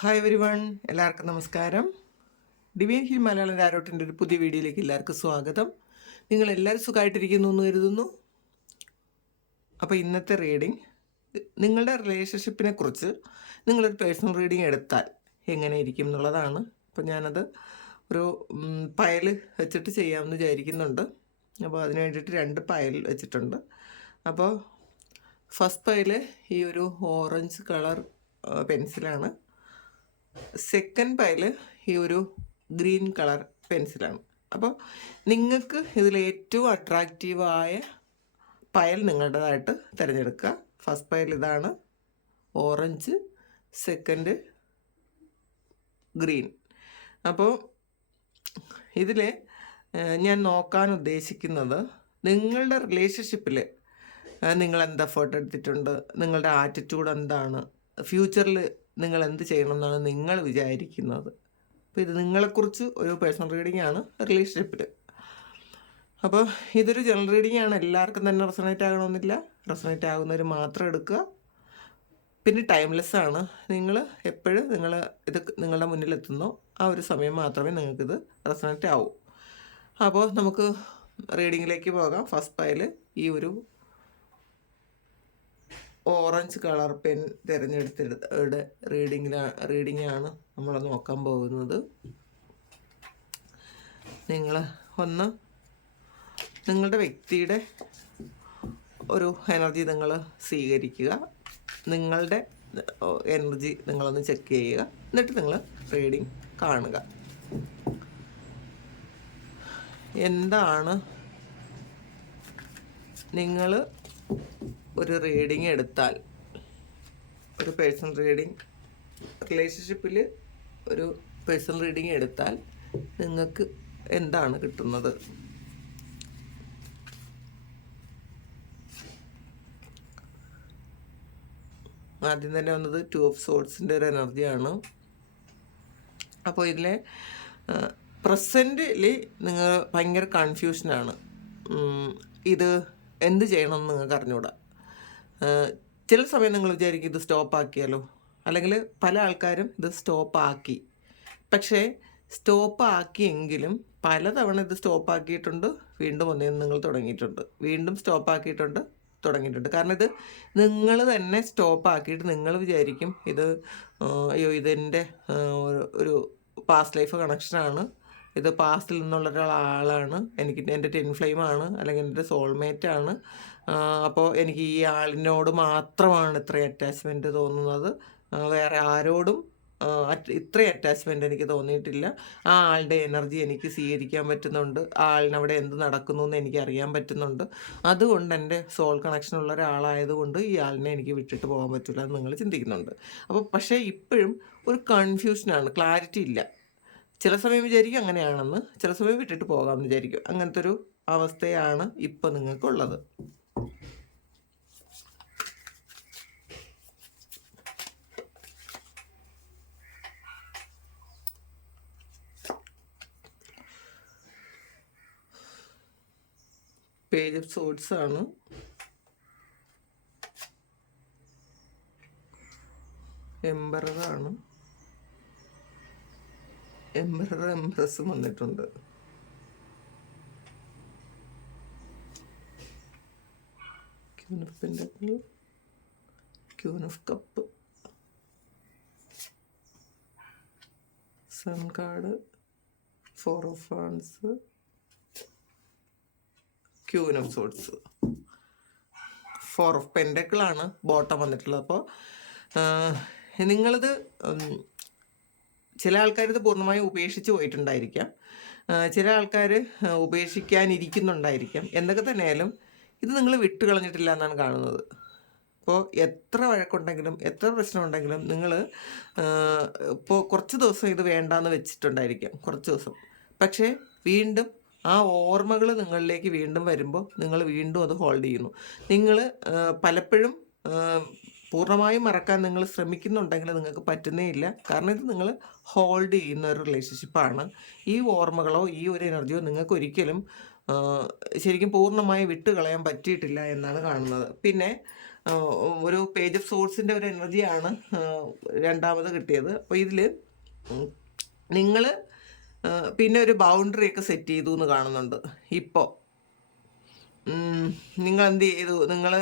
Hi every one, എല്ലാവർക്കും നമസ്കാരം. Divine hill Malayalam രാരോട്ടിൻ്റെ ഒരു പുതിയ വീഡിയോയിലേക്ക് എല്ലാവർക്കും സ്വാഗതം. നിങ്ങളെല്ലാവരും സുഖമായിട്ടിരിക്കുന്നു എന്ന് കരുതുന്നു. അപ്പോൾ ഇന്നത്തെ റീഡിങ് നിങ്ങളുടെ റിലേഷൻഷിപ്പിനെ കുറിച്ച് നിങ്ങളൊരു പേഴ്സണൽ റീഡിങ് എടുത്താൽ എങ്ങനെ ഇരിക്കും എന്നുള്ളതാണ്. അപ്പോൾ ഞാനത് ഒരു പയൽ വെച്ചിട്ട് ചെയ്യാമെന്ന് വിചാരിക്കുന്നുണ്ട്. അപ്പോൾ അതിന് വേണ്ടിയിട്ട് 2 പയൽ വെച്ചിട്ടുണ്ട്. അപ്പോൾ ഫസ്റ്റ് പയൽ ഈ ഒരു ഓറഞ്ച് കളർ പെൻസിലാണ്. സെക്കൻഡ് പയൽ ഈ ഒരു ഗ്രീൻ കളർ പെൻസിലാണ്. അപ്പോൾ നിങ്ങൾക്ക് ഇതിൽ ഏറ്റവും അട്രാക്റ്റീവായ പയൽ നിങ്ങളുടേതായിട്ട് തിരഞ്ഞെടുക്കുക. ഫസ്റ്റ് പയൽ ഇതാണ്, ഓറഞ്ച്, സെക്കൻഡ് ഗ്രീൻ. അപ്പോൾ ഇതിൽ ഞാൻ നോക്കാൻ ഉദ്ദേശിക്കുന്നത് നിങ്ങളുടെ റിലേഷൻഷിപ്പിൽ നിങ്ങൾ എന്ത് എഫേർട്ട് എടുത്തിട്ടുണ്ട്, നിങ്ങളുടെ ആറ്റിറ്റ്യൂഡ് എന്താണ്, ഫ്യൂച്ചറിൽ നിങ്ങൾ എന്ത് ചെയ്യണം എന്നാണ് നിങ്ങൾ വിചാരിക്കുന്നത്. അപ്പോൾ ഇത് നിങ്ങളെക്കുറിച്ച് ഒരു പേഴ്സണൽ റീഡിംഗ് ആണ് റിലേഷൻഷിപ്പിൽ. അപ്പോൾ ഇതൊരു ജനറൽ റീഡിംഗ് ആണ്, എല്ലാവർക്കും തന്നെ റെസണേറ്റ് ആകണമെന്നില്ല. റെസണേറ്റ് ആകുന്നവർ മാത്രം എടുക്കുക. പിന്നെ ടൈംലെസ് ആണ്. നിങ്ങൾ എപ്പോഴും ഇത് നിങ്ങളുടെ മുന്നിലെത്തുന്നോ ആ ഒരു സമയം മാത്രമേ നിങ്ങൾക്കിത് റെസണേറ്റ് ആവൂ. അപ്പോൾ നമുക്ക് റീഡിങ്ങിലേക്ക് പോകാം. ഫസ്റ്റ് പയൽ ഈ ഒരു ഓറഞ്ച് കളർ പെൻ തിരഞ്ഞെടുത്തിട്ട് റീഡിങ്ങാണ് നമ്മൾ നോക്കാൻ പോകുന്നത്. നിങ്ങൾ നിങ്ങളുടെ വ്യക്തിയുടെ ഒരു എനർജി നിങ്ങൾ സ്വീകരിക്കുക. നിങ്ങളുടെ എനർജി നിങ്ങളൊന്ന് ചെക്ക് ചെയ്യുക. എന്നിട്ട് നിങ്ങൾ റീഡിങ് കാണുക. എന്താണ് നിങ്ങൾ ഒരു റീഡിങ് എടുത്താൽ, ഒരു പേഴ്സണൽ റീഡിങ് റിലേഷൻഷിപ്പിൽ ഒരു പേഴ്സണൽ റീഡിങ് എടുത്താൽ നിങ്ങൾക്ക് എന്താണ് കിട്ടുന്നത്? ആദ്യം തന്നെ വന്നത് 2 ഓഫ് സോർഡ്സിൻ്റെ ഒരു എനർജിയാണ്. അപ്പോൾ ഇതിലെ പ്രസൻറ്റിൽ നിങ്ങൾ ഭയങ്കര കൺഫ്യൂഷനാണ്. ഇത് എന്ത് ചെയ്യണമെന്ന് നിങ്ങൾക്ക് അറിഞ്ഞുകൂടാ. ചില സമയം നിങ്ങൾ വിചാരിക്കും ഇത് സ്റ്റോപ്പാക്കിയാലോ, അല്ലെങ്കിൽ പല ആൾക്കാരും ഇത് സ്റ്റോപ്പാക്കി. പക്ഷേ സ്റ്റോപ്പാക്കിയെങ്കിലും പലതവണ ഇത് സ്റ്റോപ്പാക്കിയിട്ടുണ്ട്, വീണ്ടും ഒന്നേന്ന് നിങ്ങൾ തുടങ്ങിയിട്ടുണ്ട്, വീണ്ടും സ്റ്റോപ്പാക്കിയിട്ടുണ്ട്, തുടങ്ങിയിട്ടുണ്ട്. കാരണം ഇത് നിങ്ങൾ തന്നെ സ്റ്റോപ്പാക്കിയിട്ട് നിങ്ങൾ വിചാരിക്കും ഇത് അയ്യോ ഇതെൻ്റെ ഒരു പാസ്റ്റ് ലൈഫ് കണക്ഷനാണ്, ഇത് പാസ്റ്റിൽ നിന്നുള്ള ഒരാളാണ്, എനിക്ക് എൻ്റെ ടിൻ ഫ്ലെയിമാണ്, അല്ലെങ്കിൽ എൻ്റെ സോൾമേറ്റാണ്. അപ്പോൾ എനിക്ക് ഈ ആളിനോട് മാത്രമാണ് ഇത്രയും അറ്റാച്ച്മെൻറ്റ് തോന്നുന്നത്, വേറെ ആരോടും ഇത്രയും അറ്റാച്ച്മെൻറ്റ് എനിക്ക് തോന്നിയിട്ടില്ല. ആ ആളുടെ എനർജി എനിക്ക് സ്വീകരിക്കാൻ പറ്റുന്നുണ്ട്, ആ ആളിനവിടെ എന്ത് നടക്കുന്നു എന്ന് എനിക്ക് അറിയാൻ പറ്റുന്നുണ്ട്. അതുകൊണ്ട് എൻ്റെ സോൾ കണക്ഷനുള്ള ഒരാളായതുകൊണ്ട് ഈ ആളിനെ എനിക്ക് വിട്ടിട്ട് പോകാൻ പറ്റില്ല എന്ന് നിങ്ങൾ ചിന്തിക്കുന്നുണ്ട്. അപ്പോൾ പക്ഷേ ഇപ്പോഴും ഒരു കൺഫ്യൂഷനാണ്, ക്ലാരിറ്റി ഇല്ല. ചില സമയം വിചാരിക്കും അങ്ങനെയാണെന്ന്, ചില സമയം വിട്ടിട്ട് പോകാമെന്ന് വിചാരിക്കും. അങ്ങനത്തെ ഒരു അവസ്ഥയാണ് ഇപ്പം നിങ്ങൾക്കുള്ളത്. പേജ് ഓഫ് സോർഡ്സ് ആണ്. എംബറാണ്. എംപ്രസ് വന്നിട്ടുണ്ട്. Queen of pentacle, queen of cup, sun card, 4 of wands, queen of swords, 4 of പെന്റക്കിളാണ് ബോട്ടം വന്നിട്ടുള്ളത്. അപ്പോൾ നിങ്ങളിത് ചില ആൾക്കാർ ഇത് പൂർണ്ണമായും ഉപേക്ഷിച്ച് പോയിട്ടുണ്ടായിരിക്കാം, ചില ആൾക്കാർ ഉപേക്ഷിക്കാനിരിക്കുന്നുണ്ടായിരിക്കാം. എന്തൊക്കെ തന്നെയായാലും ഇത് നിങ്ങൾ വിട്ട് കളഞ്ഞിട്ടില്ല എന്നാണ് കാണുന്നത്. അപ്പോൾ എത്ര വഴക്കുണ്ടെങ്കിലും എത്ര പ്രശ്നമുണ്ടെങ്കിലും നിങ്ങൾ ഇപ്പോൾ കുറച്ച് ദിവസം ഇത് വേണ്ടാന്ന് വെച്ചിട്ടുണ്ടായിരിക്കാം, കുറച്ച് ദിവസം. പക്ഷേ വീണ്ടും ആ ഓർമ്മകൾ നിങ്ങളിലേക്ക് വീണ്ടും വരുമ്പോൾ നിങ്ങൾ വീണ്ടും അത് ഹോൾഡ് ചെയ്യുന്നു. നിങ്ങൾ പലപ്പോഴും പൂർണ്ണമായും മറക്കാൻ നിങ്ങൾ ശ്രമിക്കുന്നുണ്ടെങ്കിൽ നിങ്ങൾക്ക് പറ്റുന്നേ ഇല്ല. കാരണം ഇത് നിങ്ങൾ ഹോൾഡ് ചെയ്യുന്ന ഒരു റിലേഷൻഷിപ്പാണ്. ഈ ഓർമ്മകളോ ഈ ഒരു എനർജിയോ നിങ്ങൾക്ക് ഒരിക്കലും ശരിക്കും പൂർണ്ണമായി വിട്ട് കളയാൻ പറ്റിയിട്ടില്ല എന്നാണ് കാണുന്നത്. പിന്നെ ഒരു പേജ് ഓഫ് സോഴ്സിൻ്റെ ഒരു എനർജിയാണ് രണ്ടാമത് കിട്ടിയത്. അപ്പോൾ ഇതിൽ നിങ്ങൾ പിന്നെ ഒരു ബൗണ്ടറി ഒക്കെ സെറ്റ് ചെയ്തു എന്ന് കാണുന്നുണ്ട്. ഇപ്പോൾ നിങ്ങൾ എന്ത് ചെയ്തു, നിങ്ങൾ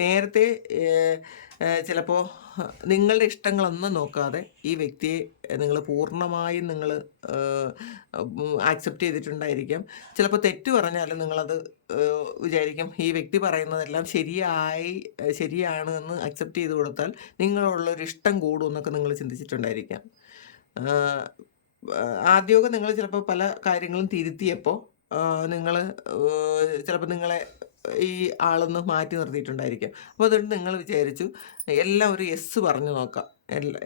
നേരത്തെ ചിലപ്പോൾ നിങ്ങളുടെ ഇഷ്ടങ്ങളൊന്നും നോക്കാതെ ഈ വ്യക്തിയെ നിങ്ങൾ പൂർണ്ണമായും നിങ്ങൾ ആക്സെപ്റ്റ് ചെയ്തിട്ടുണ്ടായിരിക്കാം. ചിലപ്പോൾ തെറ്റ് പറഞ്ഞാലും നിങ്ങളത് വിചാരിക്കും ഈ വ്യക്തി പറയുന്നതെല്ലാം ശരിയാണ് എന്ന് അക്സെപ്റ്റ് ചെയ്ത് കൊടുത്താൽ നിങ്ങളുള്ളൊരു ഇഷ്ടം കൂടും എന്നൊക്കെ നിങ്ങൾ ചിന്തിച്ചിട്ടുണ്ടായിരിക്കാം. ആദ്യമൊക്കെ നിങ്ങൾ ചിലപ്പോൾ പല കാര്യങ്ങളും തിരുത്തിയപ്പോൾ നിങ്ങൾ ചിലപ്പോൾ നിങ്ങളെ ഈ ആളൊന്ന് മാറ്റി നിർത്തിയിട്ടുണ്ടായിരിക്കാം. അപ്പോൾ അതുകൊണ്ട് നിങ്ങൾ വിചാരിച്ചു എല്ലാം ഒരു യെസ് പറഞ്ഞു നോക്കാം,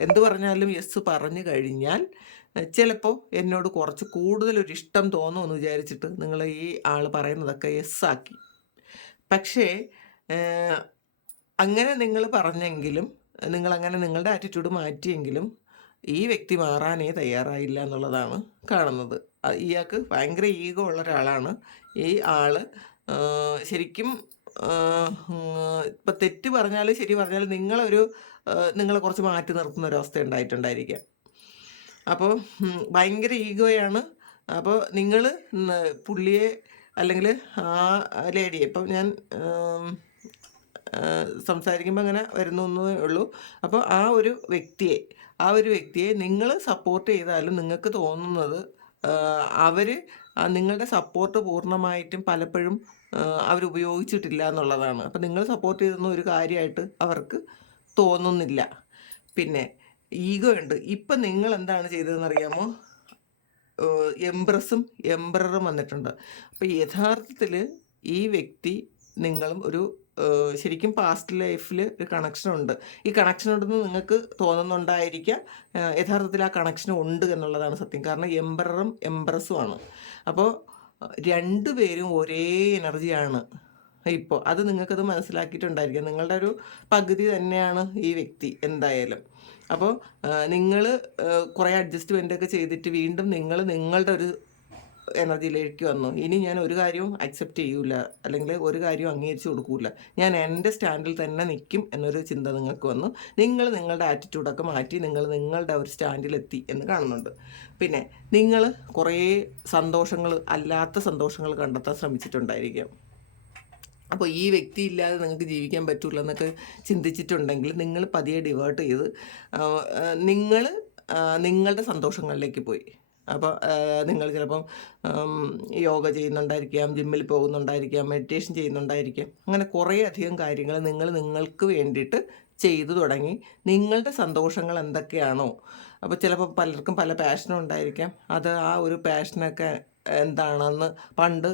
എന്ത് പറഞ്ഞാലും യെസ് പറഞ്ഞു കഴിഞ്ഞാൽ ചിലപ്പോൾ എന്നോട് കുറച്ച് കൂടുതലൊരു ഇഷ്ടം തോന്നുമെന്ന് വിചാരിച്ചിട്ട് നിങ്ങൾ ഈ ആൾ പറയുന്നതൊക്കെ യെസ് ആക്കി. പക്ഷേ അങ്ങനെ നിങ്ങൾ പറഞ്ഞെങ്കിലും, നിങ്ങളങ്ങനെ നിങ്ങളുടെ ആറ്റിറ്റ്യൂഡ് മാറ്റിയെങ്കിലും ഈ വ്യക്തി മാറാനേ തയ്യാറായില്ല എന്നുള്ളതാണ് കാണുന്നത്. ഇയാൾക്ക് ഭയങ്കര ഈഗോ ഉള്ള ഒരാളാണ് ഈ ആൾ. ശരിക്കും ഇപ്പം തെറ്റ് പറഞ്ഞാലും ശരി പറഞ്ഞാലും നിങ്ങളെ കുറച്ച് മാറ്റി നിർത്തുന്ന ഒരവസ്ഥ ഉണ്ടായിട്ടുണ്ടായിരിക്കാം. അപ്പോൾ ഭയങ്കര ഈഗോയാണ്. അപ്പോൾ നിങ്ങൾ പുള്ളിയെ അല്ലെങ്കിൽ ആ ലേഡിയെ, ഇപ്പം ഞാൻ സംസാരിക്കുമ്പോൾ അങ്ങനെ വരുന്നു എന്നേ ഉള്ളൂ. അപ്പോൾ ആ ഒരു വ്യക്തിയെ നിങ്ങൾ സപ്പോർട്ട് ചെയ്താലും നിങ്ങൾക്ക് തോന്നുന്നത് അവർ നിങ്ങളുടെ സപ്പോർട്ട് പൂർണ്ണമായിട്ടും പലപ്പോഴും അവരുപയോഗിച്ചിട്ടില്ല എന്നുള്ളതാണ്. അപ്പം നിങ്ങൾ സപ്പോർട്ട് ചെയ്തൊന്നും ഒരു കാര്യമായിട്ട് അവർക്ക് തോന്നുന്നില്ല. പിന്നെ ഈഗോ ഉണ്ട്. ഇപ്പം നിങ്ങൾ എന്താണ് ചെയ്തതെന്ന് അറിയാമോ? എംപ്രസും എംപററും വന്നിട്ടുണ്ട്. അപ്പോൾ യഥാർത്ഥത്തിൽ ഈ വ്യക്തി നിങ്ങളും ഒരു ശരിക്കും പാസ്റ്റ് ലൈഫിൽ ഒരു കണക്ഷനുണ്ട്. ഈ കണക്ഷൻ ഉണ്ടെന്ന് നിങ്ങൾക്ക് തോന്നുന്നുണ്ടായിരിക്കാം. യഥാർത്ഥത്തിൽ ആ കണക്ഷൻ ഉണ്ട് എന്നുള്ളതാണ് സത്യം. കാരണം എംപററും എംപ്രസുമാണ്. അപ്പോൾ രണ്ടുപേരും ഒരേ എനർജിയാണ് ഇപ്പോൾ. അത് നിങ്ങൾക്കത് മനസ്സിലാക്കിയിട്ടുണ്ടായിരിക്കാം. നിങ്ങളുടെ ഒരു പകുതി തന്നെയാണ് ഈ വ്യക്തി എന്തായാലും. അപ്പോൾ നിങ്ങൾ കുറേ അഡ്ജസ്റ്റ്മെൻ്റൊക്കെ ചെയ്തിട്ട് വീണ്ടും നിങ്ങളുടെ ഒരു എനർജിയിലേക്ക് വന്നു. ഇനി ഞാൻ ഒരു കാര്യവും അക്സെപ്റ്റ് ചെയ്യൂല, അല്ലെങ്കിൽ ഒരു കാര്യവും അംഗീകരിച്ച് കൊടുക്കൂല, ഞാൻ എൻ്റെ സ്റ്റാൻഡിൽ തന്നെ നിൽക്കും എന്നൊരു ചിന്ത നിങ്ങൾക്ക് വന്നു. നിങ്ങൾ നിങ്ങളുടെ ആറ്റിറ്റ്യൂഡൊക്കെ മാറ്റി നിങ്ങളുടെ ഒരു സ്റ്റാൻഡിലെത്തി എന്ന് കാണുന്നുണ്ട്. പിന്നെ നിങ്ങൾ കുറേ അല്ലാത്ത സന്തോഷങ്ങൾ കണ്ടെത്താൻ ശ്രമിച്ചിട്ടുണ്ടായിരിക്കാം. അപ്പോൾ ഈ വ്യക്തി ഇല്ലാതെ നിങ്ങൾക്ക് ജീവിക്കാൻ പറ്റില്ല എന്നൊക്കെ ചിന്തിച്ചിട്ടുണ്ടെങ്കിൽ നിങ്ങൾ പതിയെ ഡിവേർട്ട് ചെയ്ത് നിങ്ങൾ നിങ്ങളുടെ സന്തോഷങ്ങളിലേക്ക് പോയി. അപ്പോൾ നിങ്ങൾ ചിലപ്പം യോഗ ചെയ്യുന്നുണ്ടായിരിക്കാം, ജിമ്മിൽ പോകുന്നുണ്ടായിരിക്കാം, മെഡിറ്റേഷൻ ചെയ്യുന്നുണ്ടായിരിക്കാം. അങ്ങനെ കുറേ അധികം കാര്യങ്ങൾ നിങ്ങൾക്ക് വേണ്ടിയിട്ട് ചെയ്തു തുടങ്ങി. നിങ്ങളുടെ സന്തോഷങ്ങൾ എന്തൊക്കെയാണോ, അപ്പോൾ ചിലപ്പോൾ പലർക്കും പല പാഷനും ഉണ്ടായിരിക്കാം. അത് ആ ഒരു പാഷനൊക്കെ എന്താണെന്ന് പണ്ട്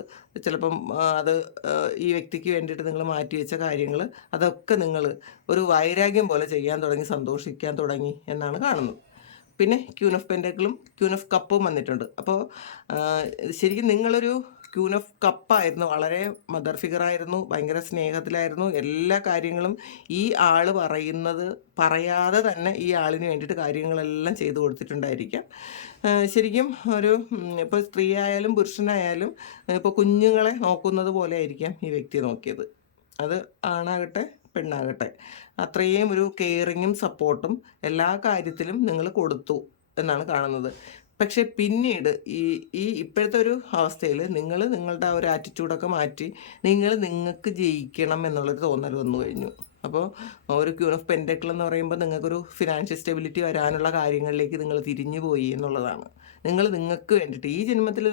ചിലപ്പം അത് ഈ വ്യക്തിക്ക് വേണ്ടിയിട്ട് നിങ്ങൾ മാറ്റിവെച്ച കാര്യങ്ങൾ അതൊക്കെ നിങ്ങൾ ഒരു വൈരാഗ്യം പോലെ ചെയ്യാൻ തുടങ്ങി, സന്തോഷിക്കാൻ തുടങ്ങി എന്നാണ് കാണുന്നത്. പിന്നെ ക്യൂൻ ഓഫ് പെൻറ്റക്കിളും ക്യൂൻ ഓഫ് കപ്പും വന്നിട്ടുണ്ട്. അപ്പോൾ ശരിക്കും നിങ്ങളൊരു ക്യൂൻ ഓഫ് കപ്പായിരുന്നു, വളരെ മദർ ഫിഗറായിരുന്നു, ഭയങ്കര സ്നേഹത്തിലായിരുന്നു. എല്ലാ കാര്യങ്ങളും ഈ ആൾ പറയാതെ തന്നെ ഈ ആളിന് വേണ്ടിയിട്ട് കാര്യങ്ങളെല്ലാം ചെയ്തു കൊടുത്തിട്ടുണ്ടായിരിക്കാം. ശരിക്കും ഇപ്പോൾ സ്ത്രീ ആയാലും പുരുഷനായാലും ഇപ്പോൾ കുഞ്ഞുങ്ങളെ നോക്കുന്നത് പോലെ ആയിരിക്കാം ഈ വ്യക്തിയെ നോക്കിയത്. അത് ആണാകട്ടെ പെണ്ണാകട്ടെ, അത്രയും ഒരു കെയറിങ്ങും സപ്പോർട്ടും എല്ലാ കാര്യത്തിലും നിങ്ങൾ കൊടുത്തു എന്നാണ് കാണുന്നത്. പക്ഷേ പിന്നീട് ഈ ഇപ്പോഴത്തെ ഒരു അവസ്ഥയിൽ നിങ്ങളുടെ ആ ഒരു ആറ്റിറ്റ്യൂഡൊക്കെ മാറ്റി നിങ്ങൾക്ക് ജയിക്കണം എന്നുള്ളൊരു തോന്നൽ വന്നു കഴിഞ്ഞു. അപ്പോൾ ഒരു ക്യൂൻ ഓഫ് പെൻറ്റക്കിൾ എന്ന് പറയുമ്പോൾ നിങ്ങൾക്കൊരു ഫിനാൻഷ്യൽ സ്റ്റെബിലിറ്റി വരാനുള്ള കാര്യങ്ങളിലേക്ക് നിങ്ങൾ തിരിഞ്ഞു പോയി എന്നുള്ളതാണ്. നിങ്ങൾക്ക് വേണ്ടിയിട്ട് ഈ ജന്മത്തിൽ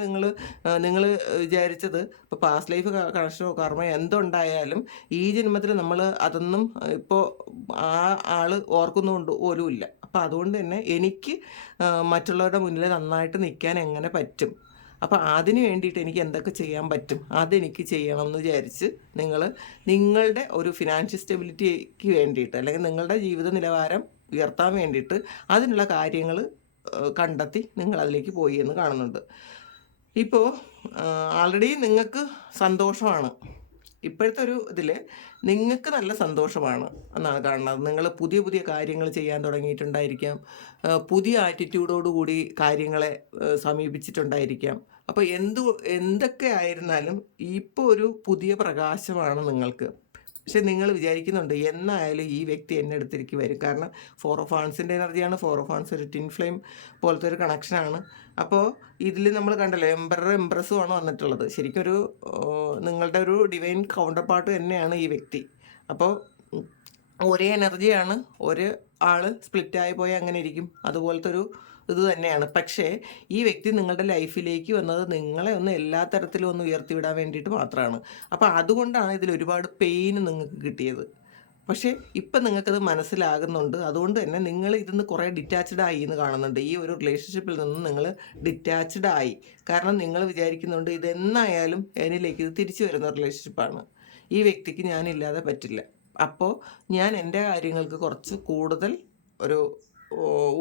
നിങ്ങൾ വിചാരിച്ചത് ഇപ്പോൾ പാസ്റ്റ് ലൈഫ് കണക്ഷനോ കർമ്മ എന്തുണ്ടായാലും ഈ ജന്മത്തിൽ നമ്മൾ അതൊന്നും ഇപ്പോൾ ആ ആൾ ഓർക്കുന്നുകൊണ്ട് പോലും ഇല്ല. അപ്പോൾ അതുകൊണ്ട് തന്നെ എനിക്ക് മറ്റുള്ളവരുടെ മുന്നിൽ നന്നായിട്ട് നിൽക്കാൻ എങ്ങനെ പറ്റും, അപ്പോൾ അതിന് വേണ്ടിയിട്ട് എനിക്ക് എന്തൊക്കെ ചെയ്യാൻ പറ്റും അതെനിക്ക് ചെയ്യണം എന്ന് വിചാരിച്ച് നിങ്ങളുടെ ഒരു ഫിനാൻഷ്യൽ സ്റ്റെബിലിറ്റിക്ക് വേണ്ടിയിട്ട്, അല്ലെങ്കിൽ നിങ്ങളുടെ ജീവിത നിലവാരം ഉയർത്താൻ വേണ്ടിയിട്ട് അതിനുള്ള കാര്യങ്ങൾ കണ്ടെത്തി നിങ്ങൾ അതിലേക്ക് പോയി എന്ന് കാണുന്നുണ്ട്. ഇപ്പോൾ ആൾറെഡി നിങ്ങൾക്ക് സന്തോഷമാണ്. ഇപ്പോഴത്തെ ഒരു ഇതിൽ നിങ്ങൾക്ക് നല്ല സന്തോഷമാണ് എന്നാണ് കാണുന്നത്. നിങ്ങൾ പുതിയ പുതിയ കാര്യങ്ങൾ ചെയ്യാൻ തുടങ്ങിയിട്ടുണ്ടായിരിക്കാം, പുതിയ ആറ്റിറ്റ്യൂഡോടുകൂടി കാര്യങ്ങളെ സമീപിച്ചിട്ടുണ്ടായിരിക്കാം. അപ്പോൾ എന്തൊക്കെ ആയിരുന്നാലും ഇപ്പോൾ ഒരു പുതിയ പ്രകാശമാണ് നിങ്ങൾക്ക്. പക്ഷെ നിങ്ങൾ വിചാരിക്കുന്നുണ്ട് എന്നായാലും ഈ വ്യക്തി എൻ്റെ അടുത്തേക്ക് വരും. കാരണം 4 ഓഫ് ഹാൻഡ്സിൻ്റെ എനർജിയാണ്. 4 ഓഫ് ഹാൻഡ്സ് ഒരു ട്വിൻ ഫ്ലെയിം പോലത്തെ ഒരു കണക്ഷനാണ്. അപ്പോൾ ഇതിൽ നമ്മൾ കണ്ടല്ലോ എംപറർ എംപ്രസ്സുമാണ് വന്നിട്ടുള്ളത്. ശരിക്കും ഒരു നിങ്ങളുടെ ഒരു ഡിവൈൻ കൗണ്ടർ പാർട്ട് തന്നെയാണ് ഈ വ്യക്തി. അപ്പോൾ ഒരേ എനർജിയാണ്. ഒരു ആൾ സ്പ്ലിറ്റായി പോയാൽ അങ്ങനെ ഇരിക്കും. അതുപോലത്തെ ഒരു ഇത് തന്നെയാണ്. പക്ഷേ ഈ വ്യക്തി നിങ്ങളുടെ ലൈഫിലേക്ക് വന്നത് നിങ്ങളെ ഒന്ന് എല്ലാ തരത്തിലും ഒന്ന് ഉയർത്തിവിടാൻ വേണ്ടിയിട്ട് മാത്രമാണ്. അപ്പോൾ അതുകൊണ്ടാണ് ഇതിൽ ഒരുപാട് പെയിൻ നിങ്ങൾക്ക് കിട്ടിയത്. പക്ഷേ ഇപ്പം നിങ്ങൾക്കത് മനസ്സിലാകുന്നുണ്ട്. അതുകൊണ്ട് തന്നെ നിങ്ങൾ ഇതിന്ന് കുറേ ഡിറ്റാച്ച്ഡ് ആയി എന്ന് കാണുന്നുണ്ട്. ഈ ഒരു റിലേഷൻഷിപ്പിൽ നിന്ന് നിങ്ങൾ ഡിറ്റാച്ച്ഡ് ആയി. കാരണം നിങ്ങൾ വിചാരിക്കുന്നുണ്ട് ഇതെന്നായാലും എന്നിലേക്ക് ഇത് തിരിച്ചു വരുന്ന റിലേഷൻഷിപ്പാണ്. ഈ വ്യക്തിക്ക് ഞാനില്ലാതെ പറ്റില്ല. അപ്പോൾ ഞാൻ എൻ്റെ കാര്യങ്ങൾക്ക് കുറച്ച് കൂടുതൽ ഒരു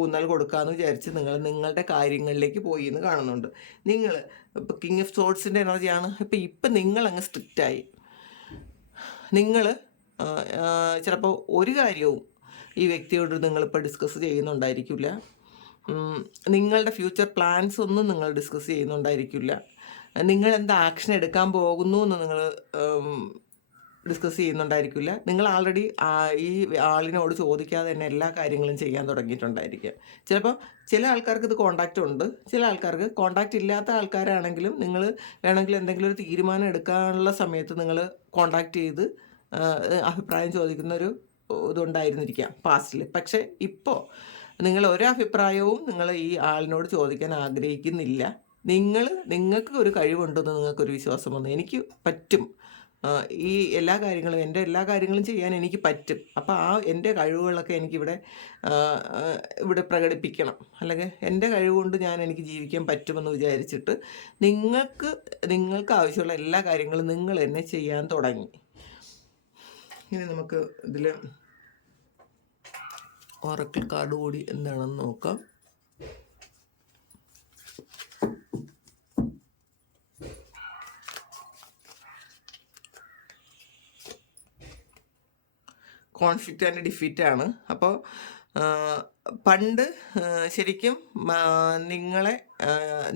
ഊന്നൽ കൊടുക്കാമെന്ന് വിചാരിച്ച് നിങ്ങളുടെ കാര്യങ്ങളിലേക്ക് പോയി എന്ന് കാണുന്നുണ്ട്. നിങ്ങൾ ഇപ്പോൾ കിങ് ഓഫ് സോർഡ്സിൻ്റെ എനർജിയാണ്. ഇപ്പം നിങ്ങളങ്ങ് സ്ട്രിക്റ്റായി. നിങ്ങൾ ചിലപ്പോൾ ഒരു കാര്യവും ഈ വ്യക്തിയോട് നിങ്ങളിപ്പോൾ ഡിസ്കസ് ചെയ്യുന്നുണ്ടായിരിക്കില്ല. നിങ്ങളുടെ ഫ്യൂച്ചർ പ്ലാൻസ് ഒന്നും നിങ്ങൾ ഡിസ്കസ് ചെയ്യുന്നുണ്ടായിരിക്കില്ല. നിങ്ങൾ എന്താ ആക്ഷൻ എടുക്കാൻ പോകുന്നു എന്ന് നിങ്ങൾ ഡിസ്കസ് ചെയ്യുന്നുണ്ടായിരിക്കില്ല. നിങ്ങൾ ആൾറെഡി ഈ ആളിനോട് ചോദിക്കാതെ തന്നെ എല്ലാ കാര്യങ്ങളും ചെയ്യാൻ തുടങ്ങിയിട്ടുണ്ടായിരിക്കും. ചിലപ്പോൾ ചില ആൾക്കാർക്ക് ഇത് കോണ്ടാക്റ്റ് ഉണ്ട്, ചില ആൾക്കാർക്ക് കോണ്ടാക്റ്റ് ഇല്ലാത്ത ആൾക്കാരാണെങ്കിലും നിങ്ങൾ വേണമെങ്കിൽ എന്തെങ്കിലും ഒരു തീരുമാനം എടുക്കാനുള്ള സമയത്ത് നിങ്ങൾ കോണ്ടാക്റ്റ് ചെയ്ത് അഭിപ്രായം ചോദിക്കുന്നൊരു ഇതുണ്ടായിരുന്നിരിക്കാം പാസ്റ്റിൽ. പക്ഷേ ഇപ്പോൾ നിങ്ങൾ ഒരഭിപ്രായവും നിങ്ങൾ ഈ ആളിനോട് ചോദിക്കാൻ ആഗ്രഹിക്കുന്നില്ല. നിങ്ങൾക്ക് ഒരു കഴിവുണ്ടെന്ന് നിങ്ങൾക്കൊരു വിശ്വാസം വന്നു. എനിക്ക് പറ്റും, ഈ എല്ലാ കാര്യങ്ങളും എൻ്റെ എല്ലാ കാര്യങ്ങളും ചെയ്യാൻ എനിക്ക് പറ്റും. അപ്പോൾ എൻ്റെ കഴിവുകളൊക്കെ എനിക്കിവിടെ ഇവിടെ പ്രകടിപ്പിക്കണം, അല്ലെങ്കിൽ എൻ്റെ കഴിവ് കൊണ്ട് എനിക്ക് ജീവിക്കാൻ പറ്റുമെന്ന് വിചാരിച്ചിട്ട് നിങ്ങൾക്ക് ആവശ്യമുള്ള എല്ലാ കാര്യങ്ങളും നിങ്ങൾ തന്നെ ചെയ്യാൻ തുടങ്ങി. ഇനി നമുക്ക് ഇതിൽ ഒറക്കിൾ കാർഡ് കൂടി എന്താണെന്ന് നോക്കാം. കോൺഫ്ലിക്റ്റ് ആൻഡ് ഡിഫീറ്റാണ്. അപ്പോൾ പണ്ട് ശരിക്കും